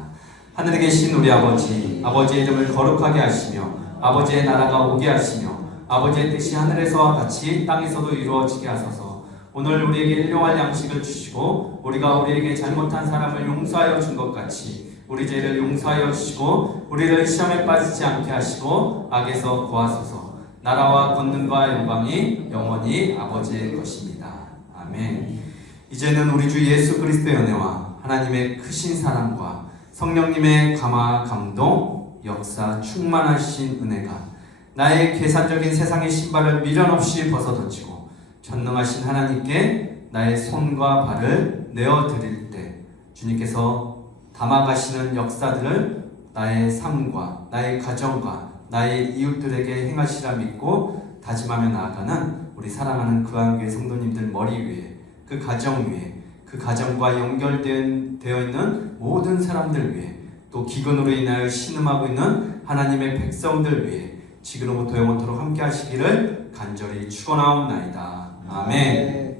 하늘에 계신 우리 아버지, 아버지의 이름을 거룩하게 하시며 아버지의 나라가 오게 하시며 아버지의 뜻이 하늘에서와 같이 땅에서도 이루어지게 하소서. 오늘 우리에게 일용할 양식을 주시고 우리가 우리에게 잘못한 사람을 용서하여 준 것 같이 우리 죄를 용서하여 주시고 우리를 시험에 빠지지 않게 하시고 악에서 구하소서. 나라와 권능과 영광이 영원히 아버지의 것입니다. 아멘. 이제는 우리 주 예수 그리스도의 은혜와 하나님의 크신 사랑과 성령님의 감화, 감동, 역사, 충만하신 은혜가 나의 계산적인 세상의 신발을 미련 없이 벗어던지고 전능하신 하나님께 나의 손과 발을 내어드릴 때 주님께서 담아가시는 역사들을 나의 삶과 나의 가정과 나의 이웃들에게 행하시라 믿고 다짐하며 나아가는 우리 사랑하는 그한교회 성도님들 머리 위에, 그 가정 위에, 그 가정과 연결되어 있는 모든 사람들 위해, 또 기근으로 인하여 신음하고 있는 하나님의 백성들 위해 지금부터 영원토록 함께 하시기를 간절히 축원하옵나이다. 아멘.